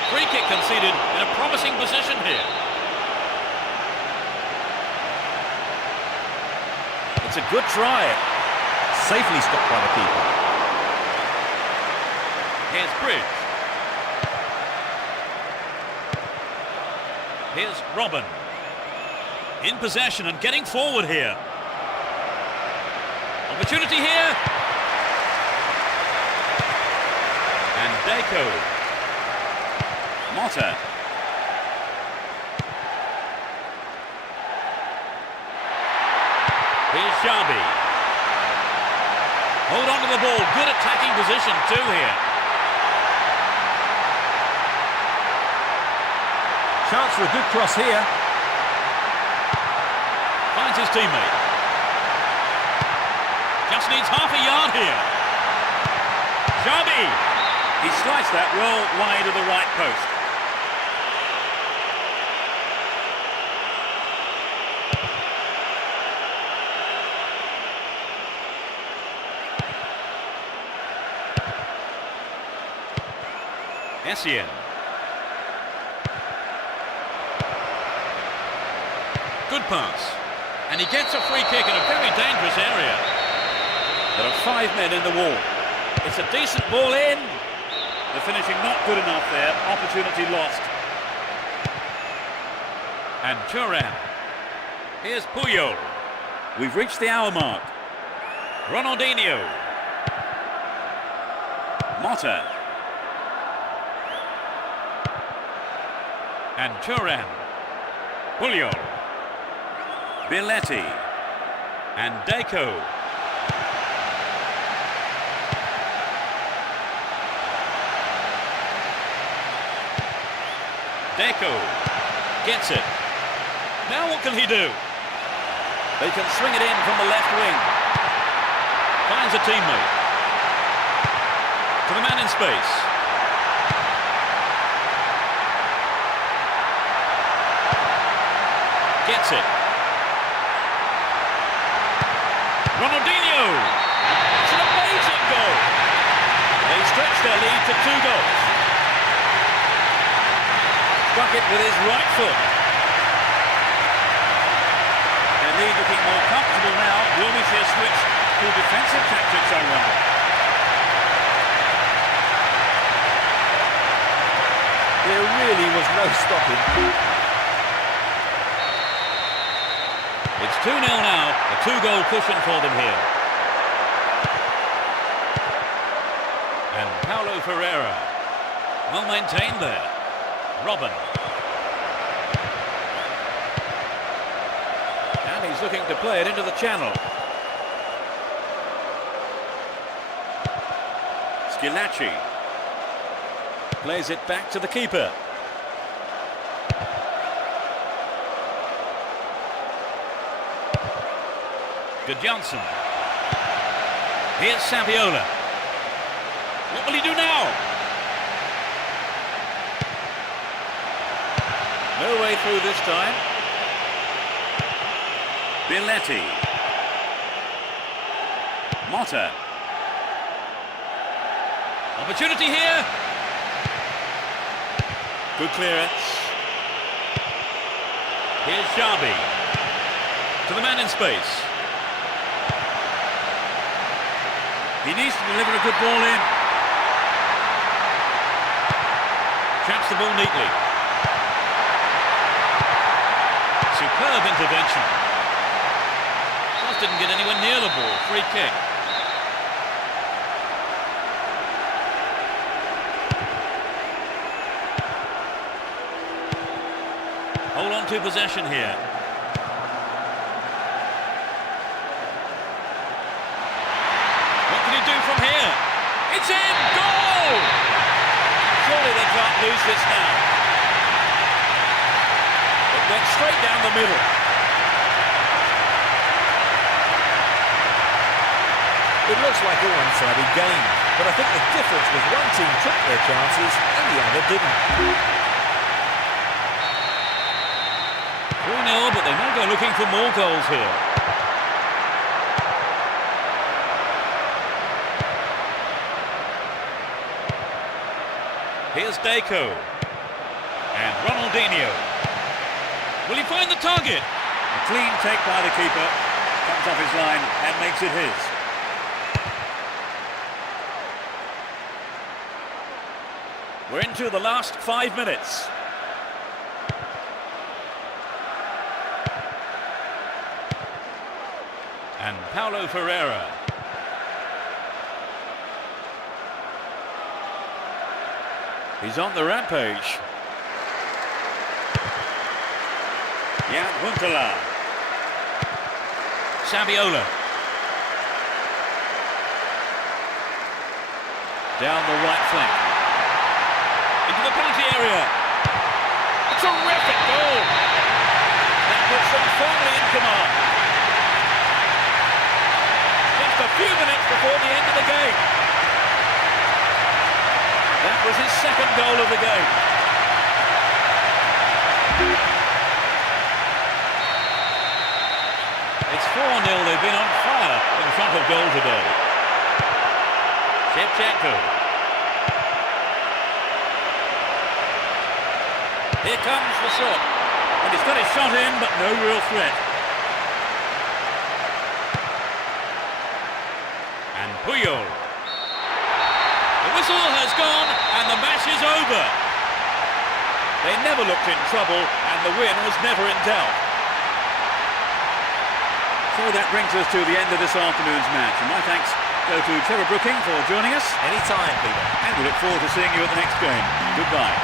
Free kick conceded in a promising position here. It's a good try. Safely stopped by the keeper. Here's Bridge. Here's Robin. In possession and getting forward here. Opportunity here. And Deco. Mata. Here's Jabi. Hold on to the ball. Good attacking position too here. Chance for a good cross here. Finds his teammate. Just needs half a yard here. Jabi. He sliced that well wide of the right post. Essien. Good pass. And he gets a free kick in a very dangerous area. There are 5 men in the wall. It's a decent ball in. The finishing not good enough there. Opportunity lost. And Thuram. Here's Puyol. We've reached the hour mark. Ronaldinho. Mata. And Thuram. Puyol. Billetti. And Deco. Deco gets it. Now what can he do? They can swing it in from the left wing. Finds a teammate. To the man in space. Gets it. Ronaldinho. It's an amazing goal. They stretch their lead to 2 goals. Struck it with his right foot. Their lead looking more comfortable now. Will we see a switch to defensive tactics, I wonder? There really was no stopping. It's 2-0 now, a 2-goal cushion for them here. And Paulo Ferreira, well maintained there. Robin. And he's looking to play it into the channel. Schillaci. Plays it back to the keeper. Good Johnson. Here's Saviola. What will he do now? No way through this time. Billetti. Motta. Opportunity here. Good clearance. Here's Xabi. To the man in space. He needs to deliver a good ball in. Traps the ball neatly. Superb intervention. Just didn't get anywhere near the ball. Free kick. Hold on to possession here. What can he do from here? It's in! Goal! Surely they can't lose this now. It went straight down the middle. It looks like a one-sided game, but I think the difference was one team took their chances and the other didn't. 3-0, but they may go looking for more goals here. Here's Deco. And Ronaldinho. Will he find the target? A clean take by the keeper. Comes off his line and makes it his. We're into the last 5 minutes. And Paulo Ferreira. He's on the rampage. Jan Huntelaar. Saviola. Down the right flank. Into the penalty area. A terrific goal. That puts them firmly in command. Just a few minutes before the end of the game. That was his second goal of the game. It's 4-0. They've been on fire in front of goal today. Shevchenko. Here comes the shot. And he's got his shot in, but no real threat. And Puyol. The whistle has gone and the match is over. They never looked in trouble and the win was never in doubt. So that brings us to the end of this afternoon's match. And my thanks go to Trevor Brooking for joining us. Anytime, Peter. And we look forward to seeing you at the next game. Goodbye.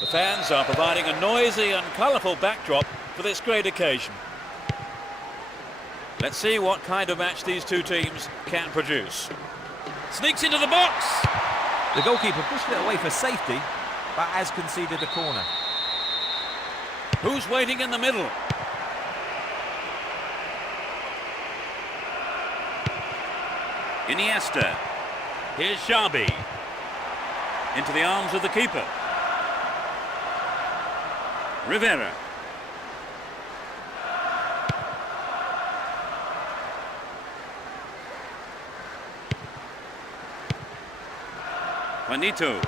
The fans are providing a noisy and colourful backdrop for this great occasion. Let's see what kind of match these two teams can produce. Sneaks into the box! The goalkeeper pushed it away for safety, but has conceded a corner. Who's waiting in the middle? Iniesta. Here's Xabi. Into the arms of the keeper. Rivera. Juanito.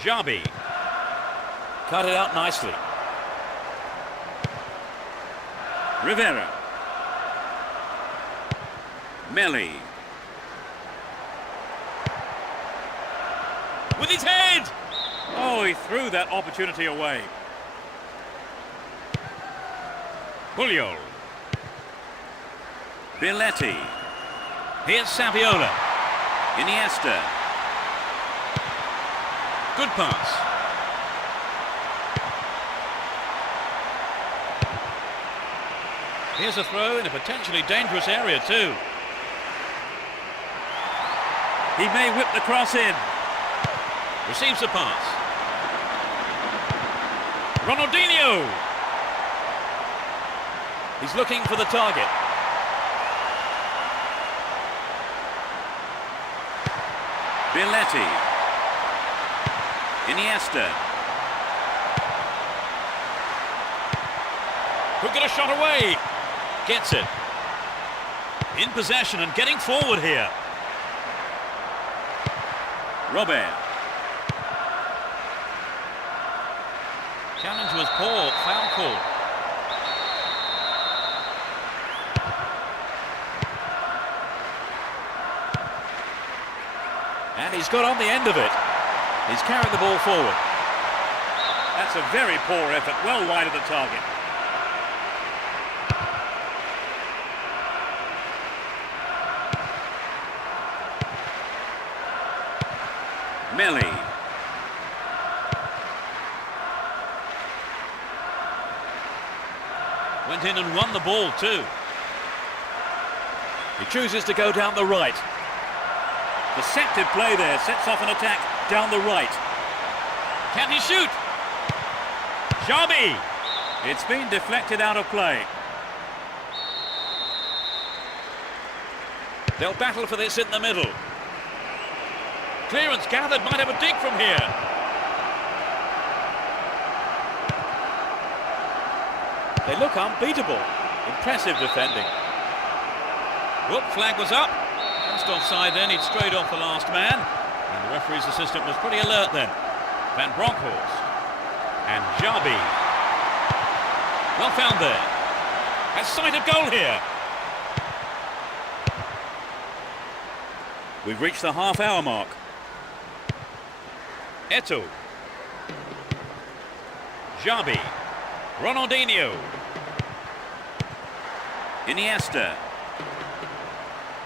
Xabi. Cut it out nicely. Rivera. Melli. With his head! Oh, he threw that opportunity away. Puyol. Belletti. Here's Saviola. Iniesta. Good pass. Here's a throw in a potentially dangerous area too. He may whip the cross in. Receives the pass. Ronaldinho. He's looking for the target. Belletti. Iniesta. Could get a shot away. Gets it. In possession and getting forward here. Robert. Challenge was poor. Foul call. And he's got on the end of it. He's carried the ball forward. That's a very poor effort, well wide of the target. Melli. Went in and won the ball too. He chooses to go down the right. Deceptive play there, sets off an attack down the right. Can he shoot? Xabi! It's been deflected out of play. They'll battle for this in the middle. Clearance gathered, might have a dig from here. They look unbeatable. Impressive defending. Whoop, flag was up. Just offside then, he'd strayed off the last man. And the referee's assistant was pretty alert then. Van Bronckhorst. And Xabi. Well found there. Has sight of goal here. We've reached the half-hour mark. Eto'o. Xabi. Ronaldinho. Iniesta.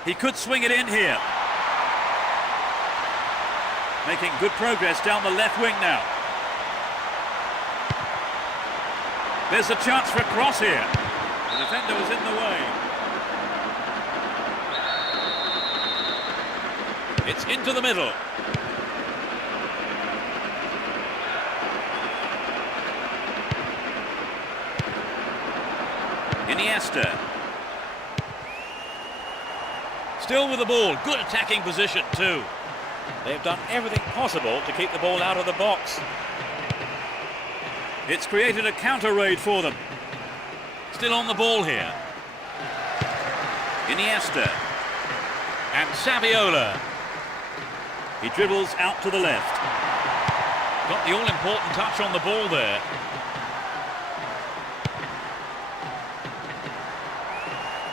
He could swing it in here. Making good progress down the left wing now. There's a chance for a cross here. The defender was in the way. It's into the middle. Iniesta. Still with the ball. Good attacking position too. They've done everything possible to keep the ball out of the box. It's created a counter raid for them. Still on the ball here. Iniesta. And Saviola. He dribbles out to the left. Got the all-important touch on the ball there.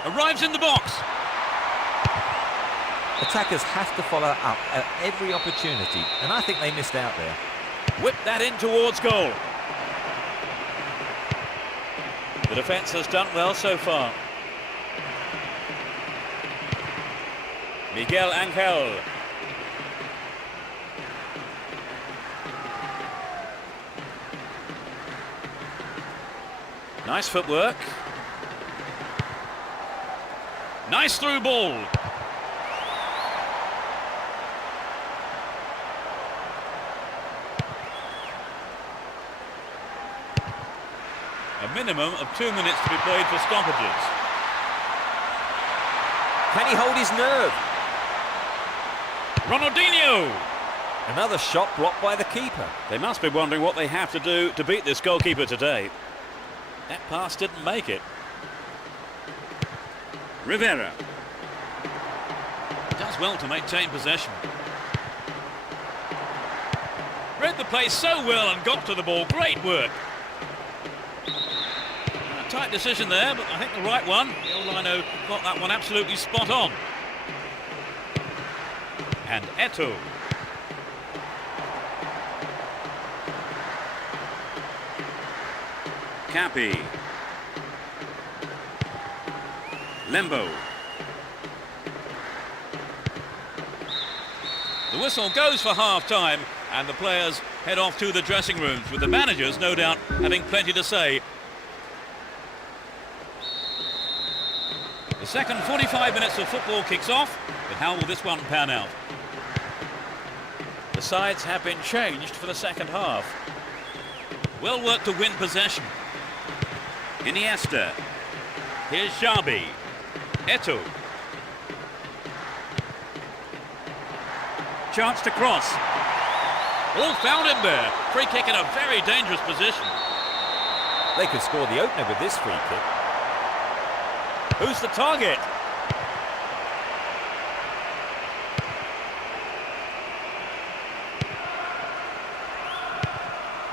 Arrives in the box. Attackers have to follow up at every opportunity, and I think they missed out there. Whip that in towards goal. The defence has done well so far. Miguel Angel. Nice footwork. Nice through ball. A minimum of 2 minutes to be played for stoppages. Can he hold his nerve? Ronaldinho! Another shot blocked by the keeper. They must be wondering what they have to do to beat this goalkeeper today. That pass didn't make it. Rivera. Does well to maintain possession. Read the play so well and got to the ball. Great work. A tight decision there, but I think the right one. The Lino got that one absolutely spot on. And Eto'o. Capi. Lembo. The whistle goes for half-time and the players head off to the dressing rooms with the managers no doubt having plenty to say. The second 45 minutes of football kicks off, but how will this one pan out? The sides have been changed for the second half. Well worked to win possession. Iniesta. Here's Xabi. Eto'o. Chance to cross. All found him there. Free kick in a very dangerous position. They could score the opener with this free kick. Who's the target?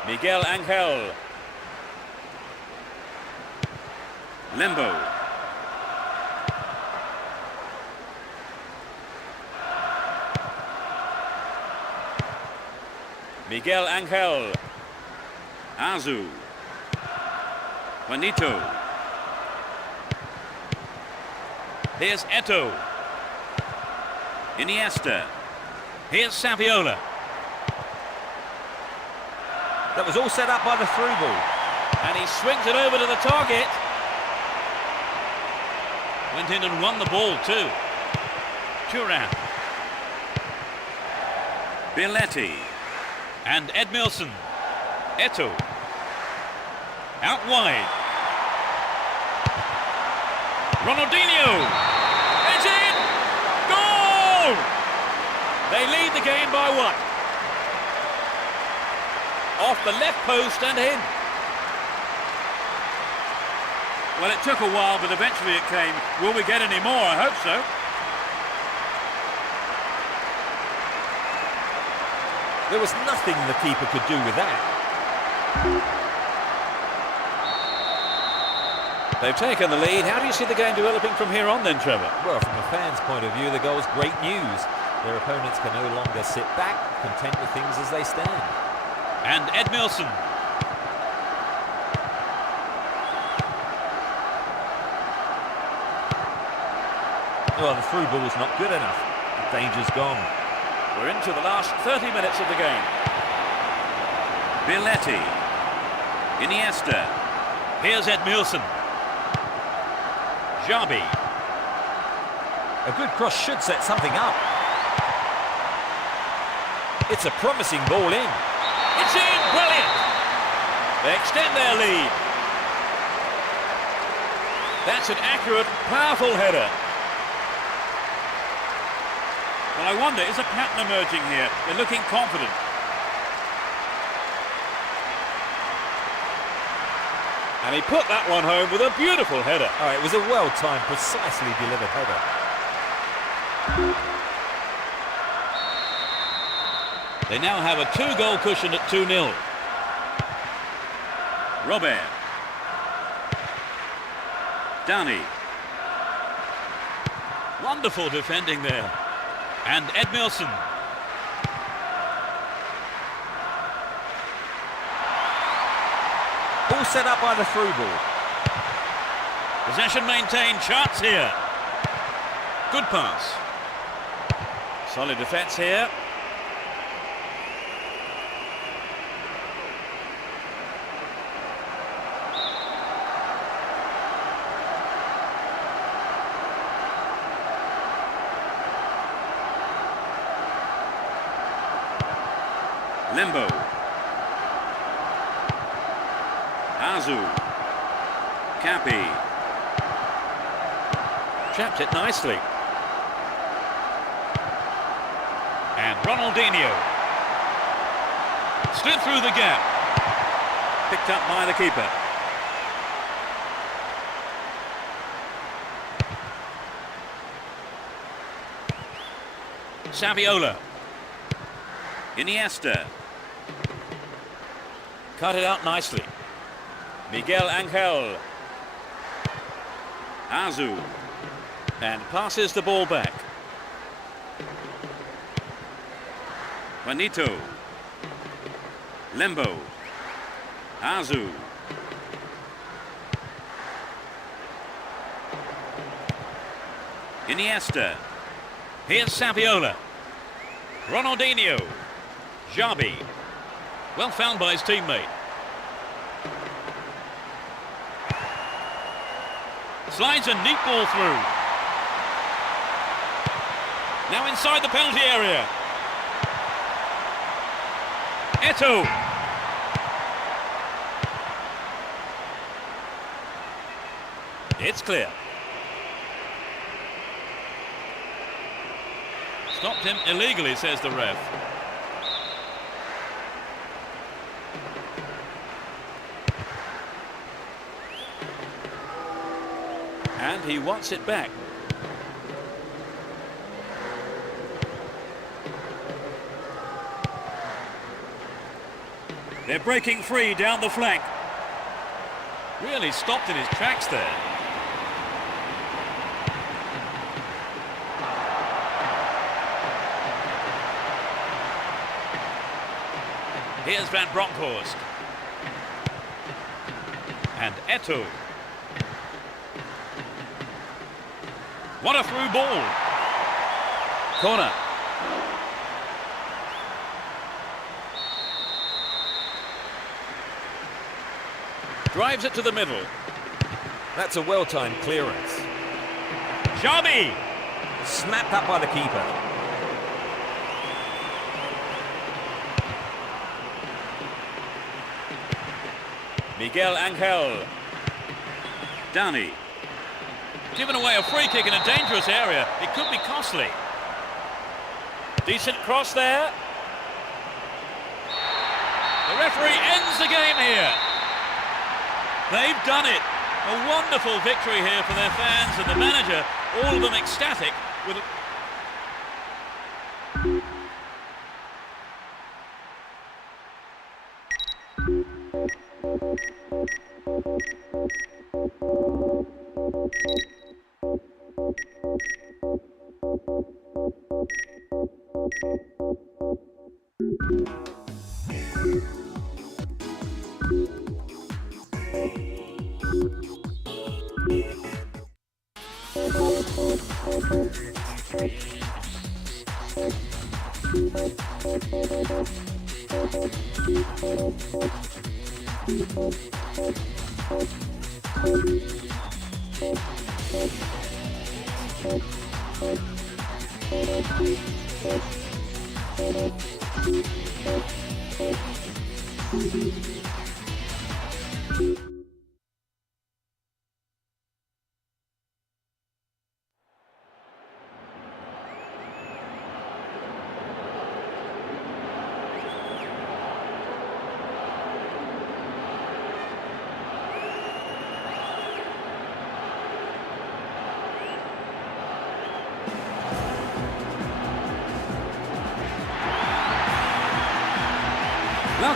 Miguel Angel. Lembo. Miguel Angel. Azu. Juanito. Here's Eto'o. Iniesta. Here's Saviola. That was all set up by the through ball. And he swings it over to the target. Went in and won the ball too. Turan. Billetti. And Edmilson. Eto'o. Out wide. Ronaldinho. It's in! Goal! They lead the game by 1. Off the left post and in. Well, it took a while, but eventually it came. Will we get any more? I hope so. There was nothing the keeper could do with that. They've taken the lead. How do you see the game developing from here on then, Trevor? Well, from a fan's point of view, the goal's great news. Their opponents can no longer sit back, content with things as they stand. And Edmilson. Well, the through ball's not good enough. The danger's gone. We're into the last 30 minutes of the game. Billetti. Iniesta. Here's Edmilson. Xabi. A good cross should set something up. It's a promising ball in. It's in! Brilliant! They extend their lead. That's an accurate, powerful header. Well, I wonder, is a pattern emerging here? They're looking confident. And he put that one home with a beautiful header. Oh, it was a well-timed, precisely delivered header. They now have a 2-goal cushion at 2-0. Robert. Dani. Wonderful defending there. And Edmilson. All set up by the through ball. Possession maintained, chance here. Good pass. Solid defence here. Lembo. Azu. Capi. Chapped it nicely. And Ronaldinho. Slid through the gap. Picked up by the keeper. Saviola. Iniesta. Cut it out nicely. Miguel Angel. Azu. And passes the ball back. Juanito. Lembo. Azu. Iniesta. Here's Saviola. Ronaldinho. Xabi. Well found by his teammate. Slides a neat ball through. Now inside the penalty area. Eto'o. It's clear. Stopped him illegally, says the ref. And he wants it back. They're breaking free down the flank. Really stopped in his tracks there. Here's Van Bronckhorst. And Eto'o. What a through ball. Corner. Drives it to the middle. That's a well-timed clearance. Xabi. Snapped up by the keeper. Miguel Angel. Dani. Given away a free kick in a dangerous area. It could be costly. Decent cross there. The referee ends the game here. They've done it. A wonderful victory here for their fans and the manager. All of them ecstatic with...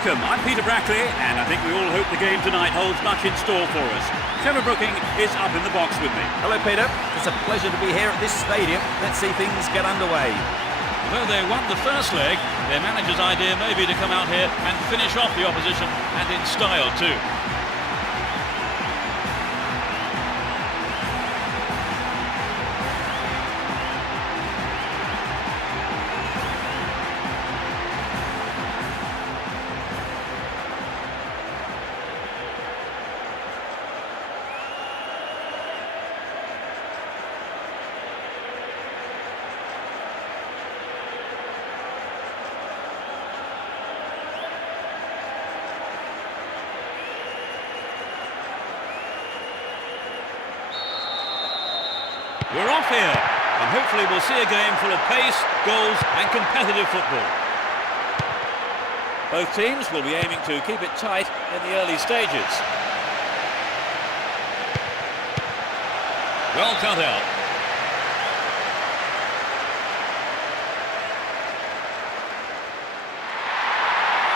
Welcome, I'm Peter Brackley, and I think we all hope the game tonight holds much in store for us. Trevor Brooking is up in the box with me. Hello, Peter. It's a pleasure to be here at this stadium. Let's see things get underway. Although they won the first leg, their manager's idea may be to come out here and finish off the opposition, and in style too. We're off here, and hopefully we'll see a game full of pace, goals and competitive football. Both teams will be aiming to keep it tight in the early stages. Well cut out.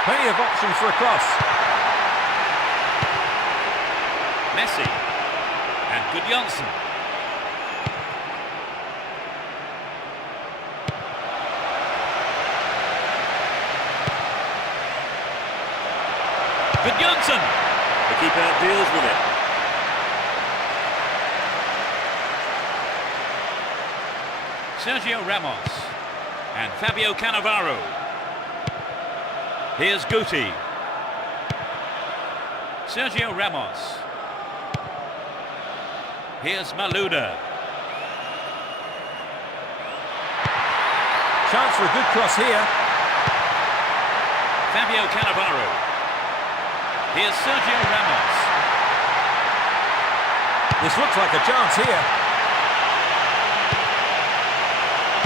Plenty of options for a cross. Messi and Gudjonsson. Gudjonsson! The keeper deals with it. Sergio Ramos and Fabio Cannavaro. Here's Guti. Sergio Ramos. Here's Malouda. Chance for a good cross here. Fabio Cannavaro. Here's Sergio Ramos. This looks like a chance here.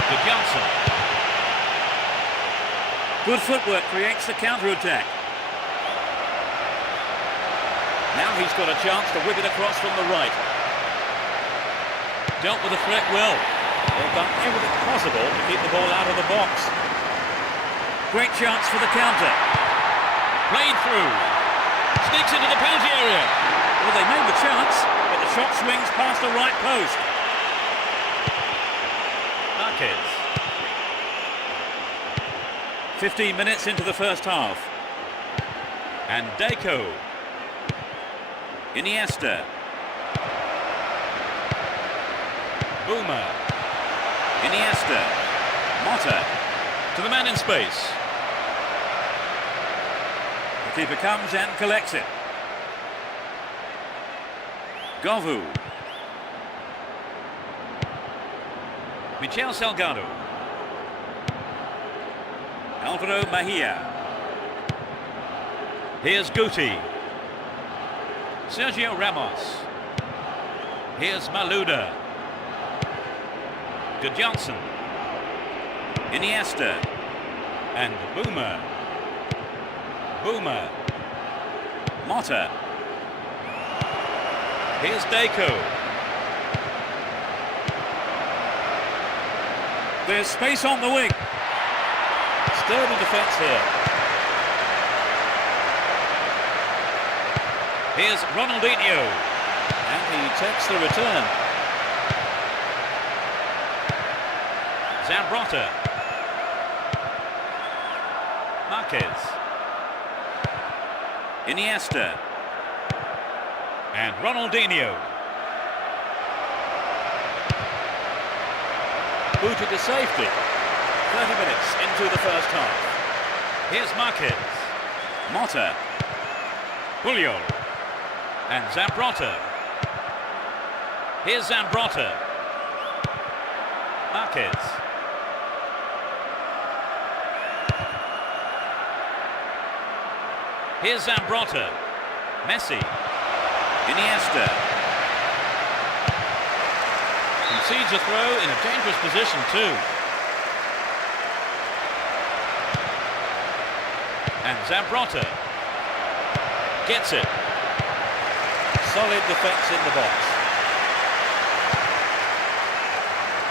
Gudjonsson. Good footwork creates the counter-attack. Now he's got a chance to whip it across from the right. Dealt with the threat well. They've done everything possible to keep the ball out of the box. Great chance for the counter. Played through. Sneaks into the penalty area. Well, they made the chance, but the shot swings past the right post. Marquez. 15 minutes into the first half. And Deco. Iniesta. Boomer. Iniesta. Motta. To the man in space. The keeper comes and collects it. Govu. Michel Salgado. Alvaro Mejia. Here's Guti. Sergio Ramos. Here's Malouda. Gudjonsson. Iniesta. And Boomer. Boomer. Motta. Here's Deco. There's space on the wing. Sturdy defence here. Here's Ronaldinho. And he takes the return. Zambrotta. Marquez. Iniesta. And Ronaldinho. Booted to safety. 30 minutes into the first half. Here's Marquez. Motta. Puyol. And Zambrotta. Here's Zambrotta. Marquez. Here's Zambrotta. Messi. Iniesta. Concedes a throw in a dangerous position too. And Zambrotta gets it. Solid defence in the box.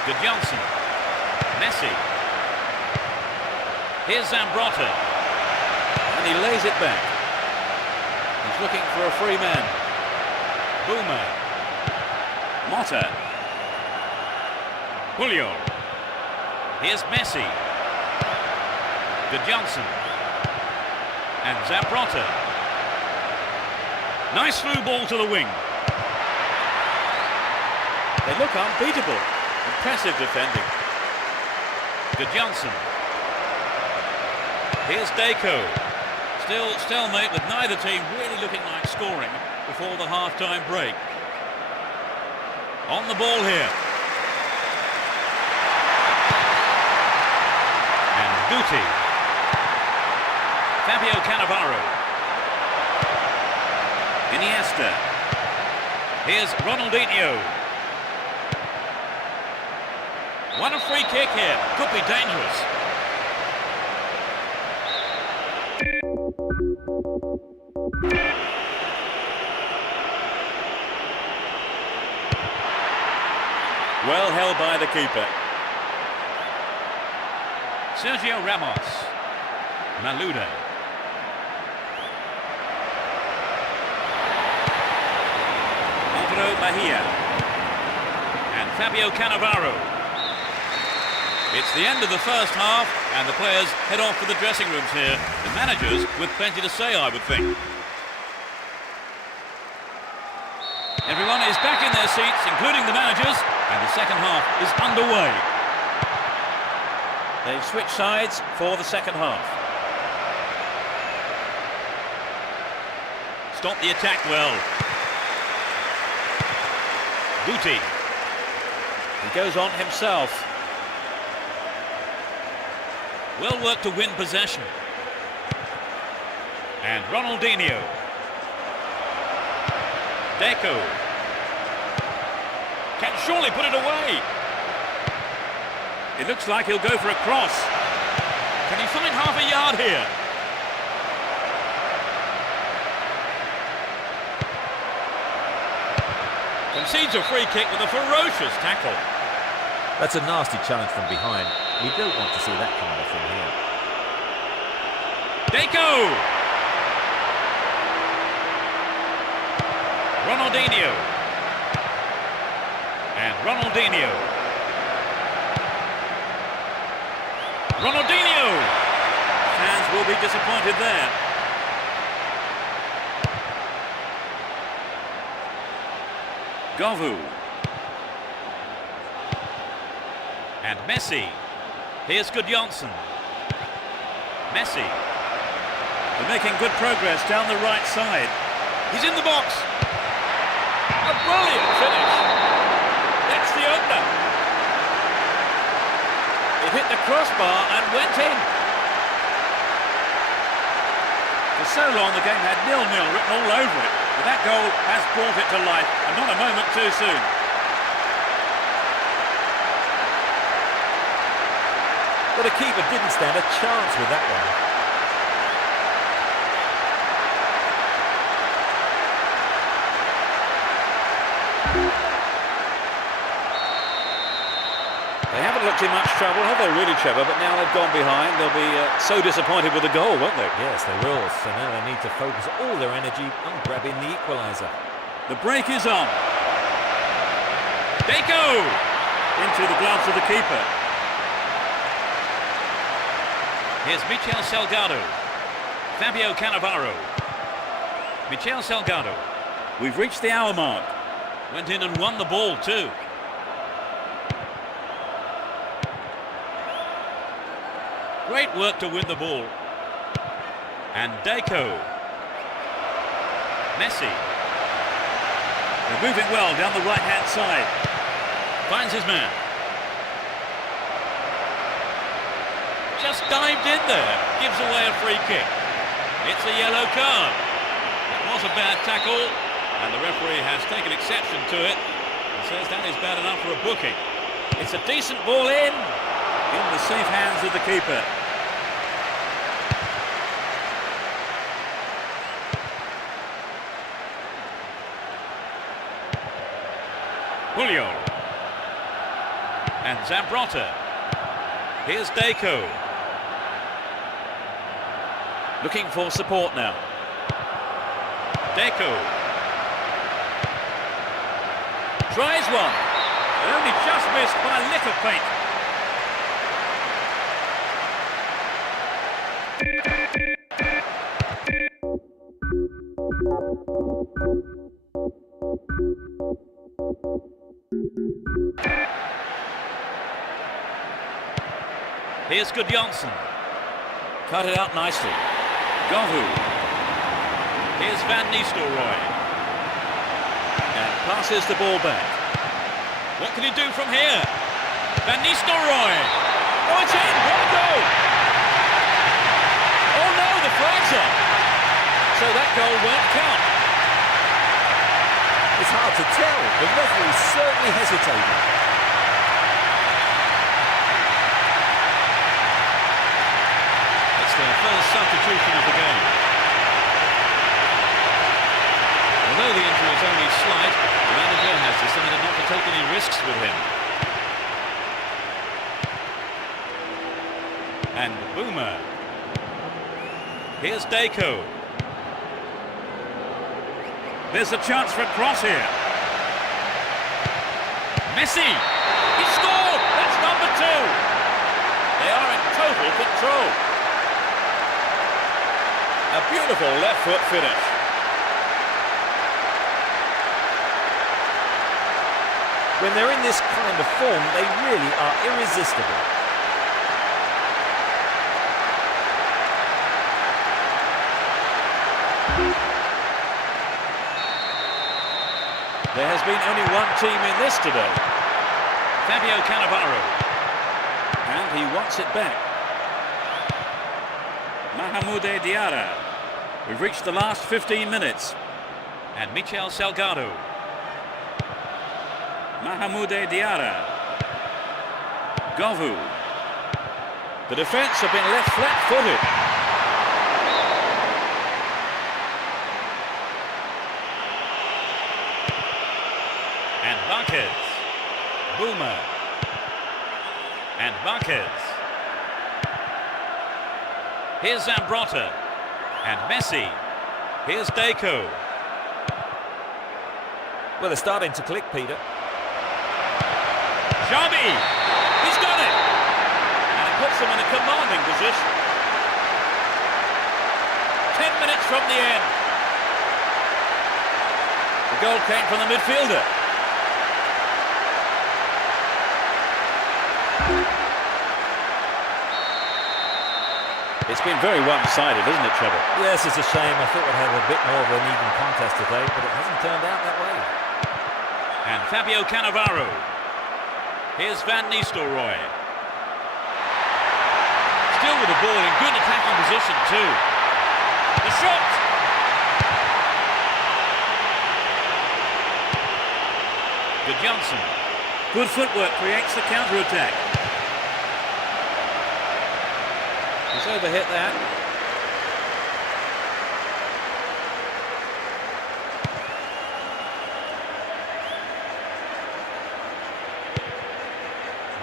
Good Johnson. Messi. Here's Zambrotta. And he lays it back. He's looking for a free man. Boomer. Motta. Puyol. Here's Messi. Good Johnson. And Zambrotta. Nice through ball to the wing. They look unbeatable. Impressive defending. Good Johnson. Here's Deco. Still stalemate with neither team really looking like scoring before the half-time break. On the ball here. And Guti. Fabio Cannavaro. Iniesta. Here's Ronaldinho. What a free kick here. Could be dangerous. Well held by the keeper. Sergio Ramos. Malouda. Alvaro Bahia. And Fabio Cannavaro. It's the end of the first half, and the players head off to the dressing rooms here. The managers with plenty to say, I would think. Everyone is back in their seats, including the managers, and the second half is underway. They've switched sides for the second half. Stop the attack well. Guti. He goes on himself. Well worked to win possession. And Ronaldinho. Deco. Can surely put it away. It looks like he'll go for a cross. Can he find half a yard here? Concedes a free kick with a ferocious tackle. That's a nasty challenge from behind. We don't want to see that kind of thing here. Deco! Ronaldinho. And Ronaldinho. Ronaldinho! Fans will be disappointed there. Govu. And Messi. Here's Good Johnson. Messi. They're making good progress down the right side. He's in the box. A brilliant finish. That's the opener. It hit the crossbar and went in. For so long the game had 0-0 written all over it, but that goal has brought it to life, and not a moment too soon. But the keeper didn't stand a chance with that one. They haven't looked in much trouble, have they really, Trevor? But now they've gone behind, they'll be so disappointed with the goal, won't they? Yes, they will. So now they need to focus all their energy on grabbing the equaliser. The break is on. Deco! Into the gloves of the keeper. Here's Michel Salgado. Fabio Cannavaro. Michel Salgado. We've reached the hour mark. Went in and won the ball too. Great work to win the ball. And Deco. Messi. They're moving well down the right-hand side. Finds his man. Just dived in there. Gives away a free kick. It's a yellow card. It was a bad tackle, and the referee has taken exception to it and says that is bad enough for a booking. It's a decent ball in the safe hands of the keeper. Julio. And Zambrotta. Here's Deco. Looking for support now. Deco. Tries one. But only just missed by a lick of paint. Here's Gudjonsson. Cut it out nicely. Govu. Here's Van Nistelrooy. And passes the ball back. What can he do from here? Van Nistelrooy. Oh, it's in. What a goal. Oh no, the flag's up. So that goal won't count. It's hard to tell. The referee certainly hesitated. It's their first substitution of the game. Although the injury is only slight, the manager has decided not to take any risks with him. And Boomer. Here's Deco. There's a chance for a cross here. Messi! He scored! That's number 2! They are in total control. A beautiful left foot finish. When they're in this kind of form, they really are irresistible. There has been only one team in this today. Fabio Cannavaro. And he wants it back. Mahamoude Diarra. We've reached the last 15 minutes. And Michel Salgado. Mahamoude Diarra. Govu. The defence have been left flat-footed. And Marquez. Boomer. And Marquez. Here's Zambrotta. And Messi. Here's Deco. Well, they're starting to click, Peter. Xavi! He's done it! And it puts them in a commanding position. 10 minutes from the end. The goal came from the midfielder. It's been very one-sided, isn't it, Trevor? Yes, it's a shame. I thought we'd have a bit more of an even contest today, but it hasn't turned out that way. And Fabio Cannavaro. Here's Van Nistelrooy. Still with the ball in good attacking position too. The shot! Gudjonsson. Good footwork creates the counter-attack. He's overhit that.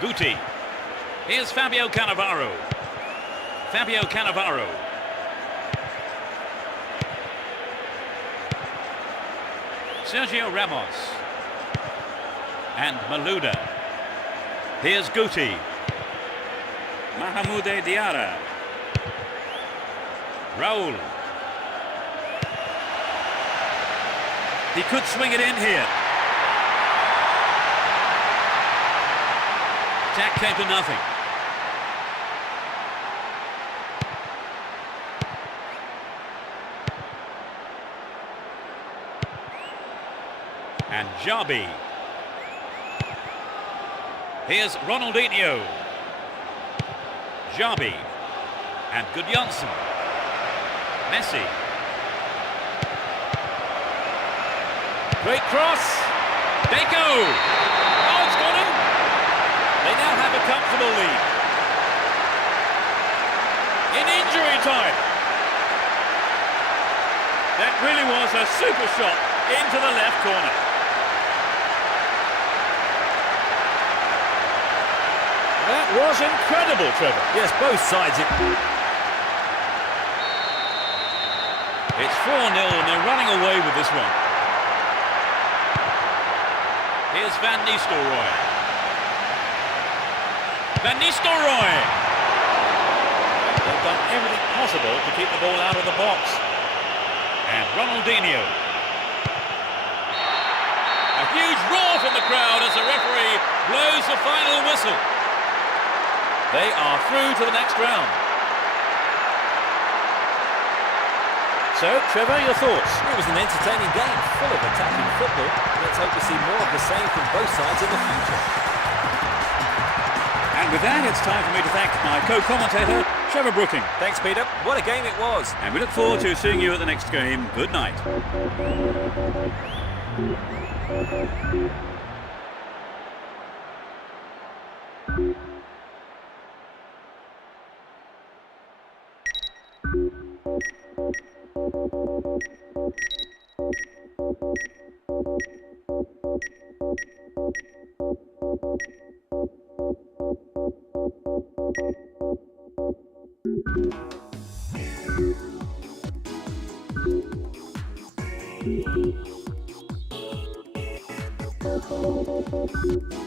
Guti. Here's Fabio Cannavaro. Fabio Cannavaro. Sergio Ramos. And Malouda. Here's Guti. Mahamoude Diarra. Raul. He could swing it in here. Attack came to nothing. And Jabi. Here's Ronaldinho. Jabi. And Gudjonsson. Messi. Great cross. Deco. Oh, it's got him. They now have a comfortable lead. In injury time. That really was a super shot into the left corner. That was incredible, Trevor. Yes, both sides. It's 4-0 and they're running away with this one. Here's Van Nistelrooy. Van Nistelrooy! They've done everything possible to keep the ball out of the box. And Ronaldinho. A huge roar from the crowd as the referee blows the final whistle. They are through to the next round. So, Trevor, your thoughts? It was an entertaining game, full of attacking football. Let's hope to see more of the same from both sides in the future. And with that, it's time for me to thank my co-commentator, Trevor Brooking. Thanks, Peter. What a game it was. And we look forward to seeing you at the next game. Good night. Thank you.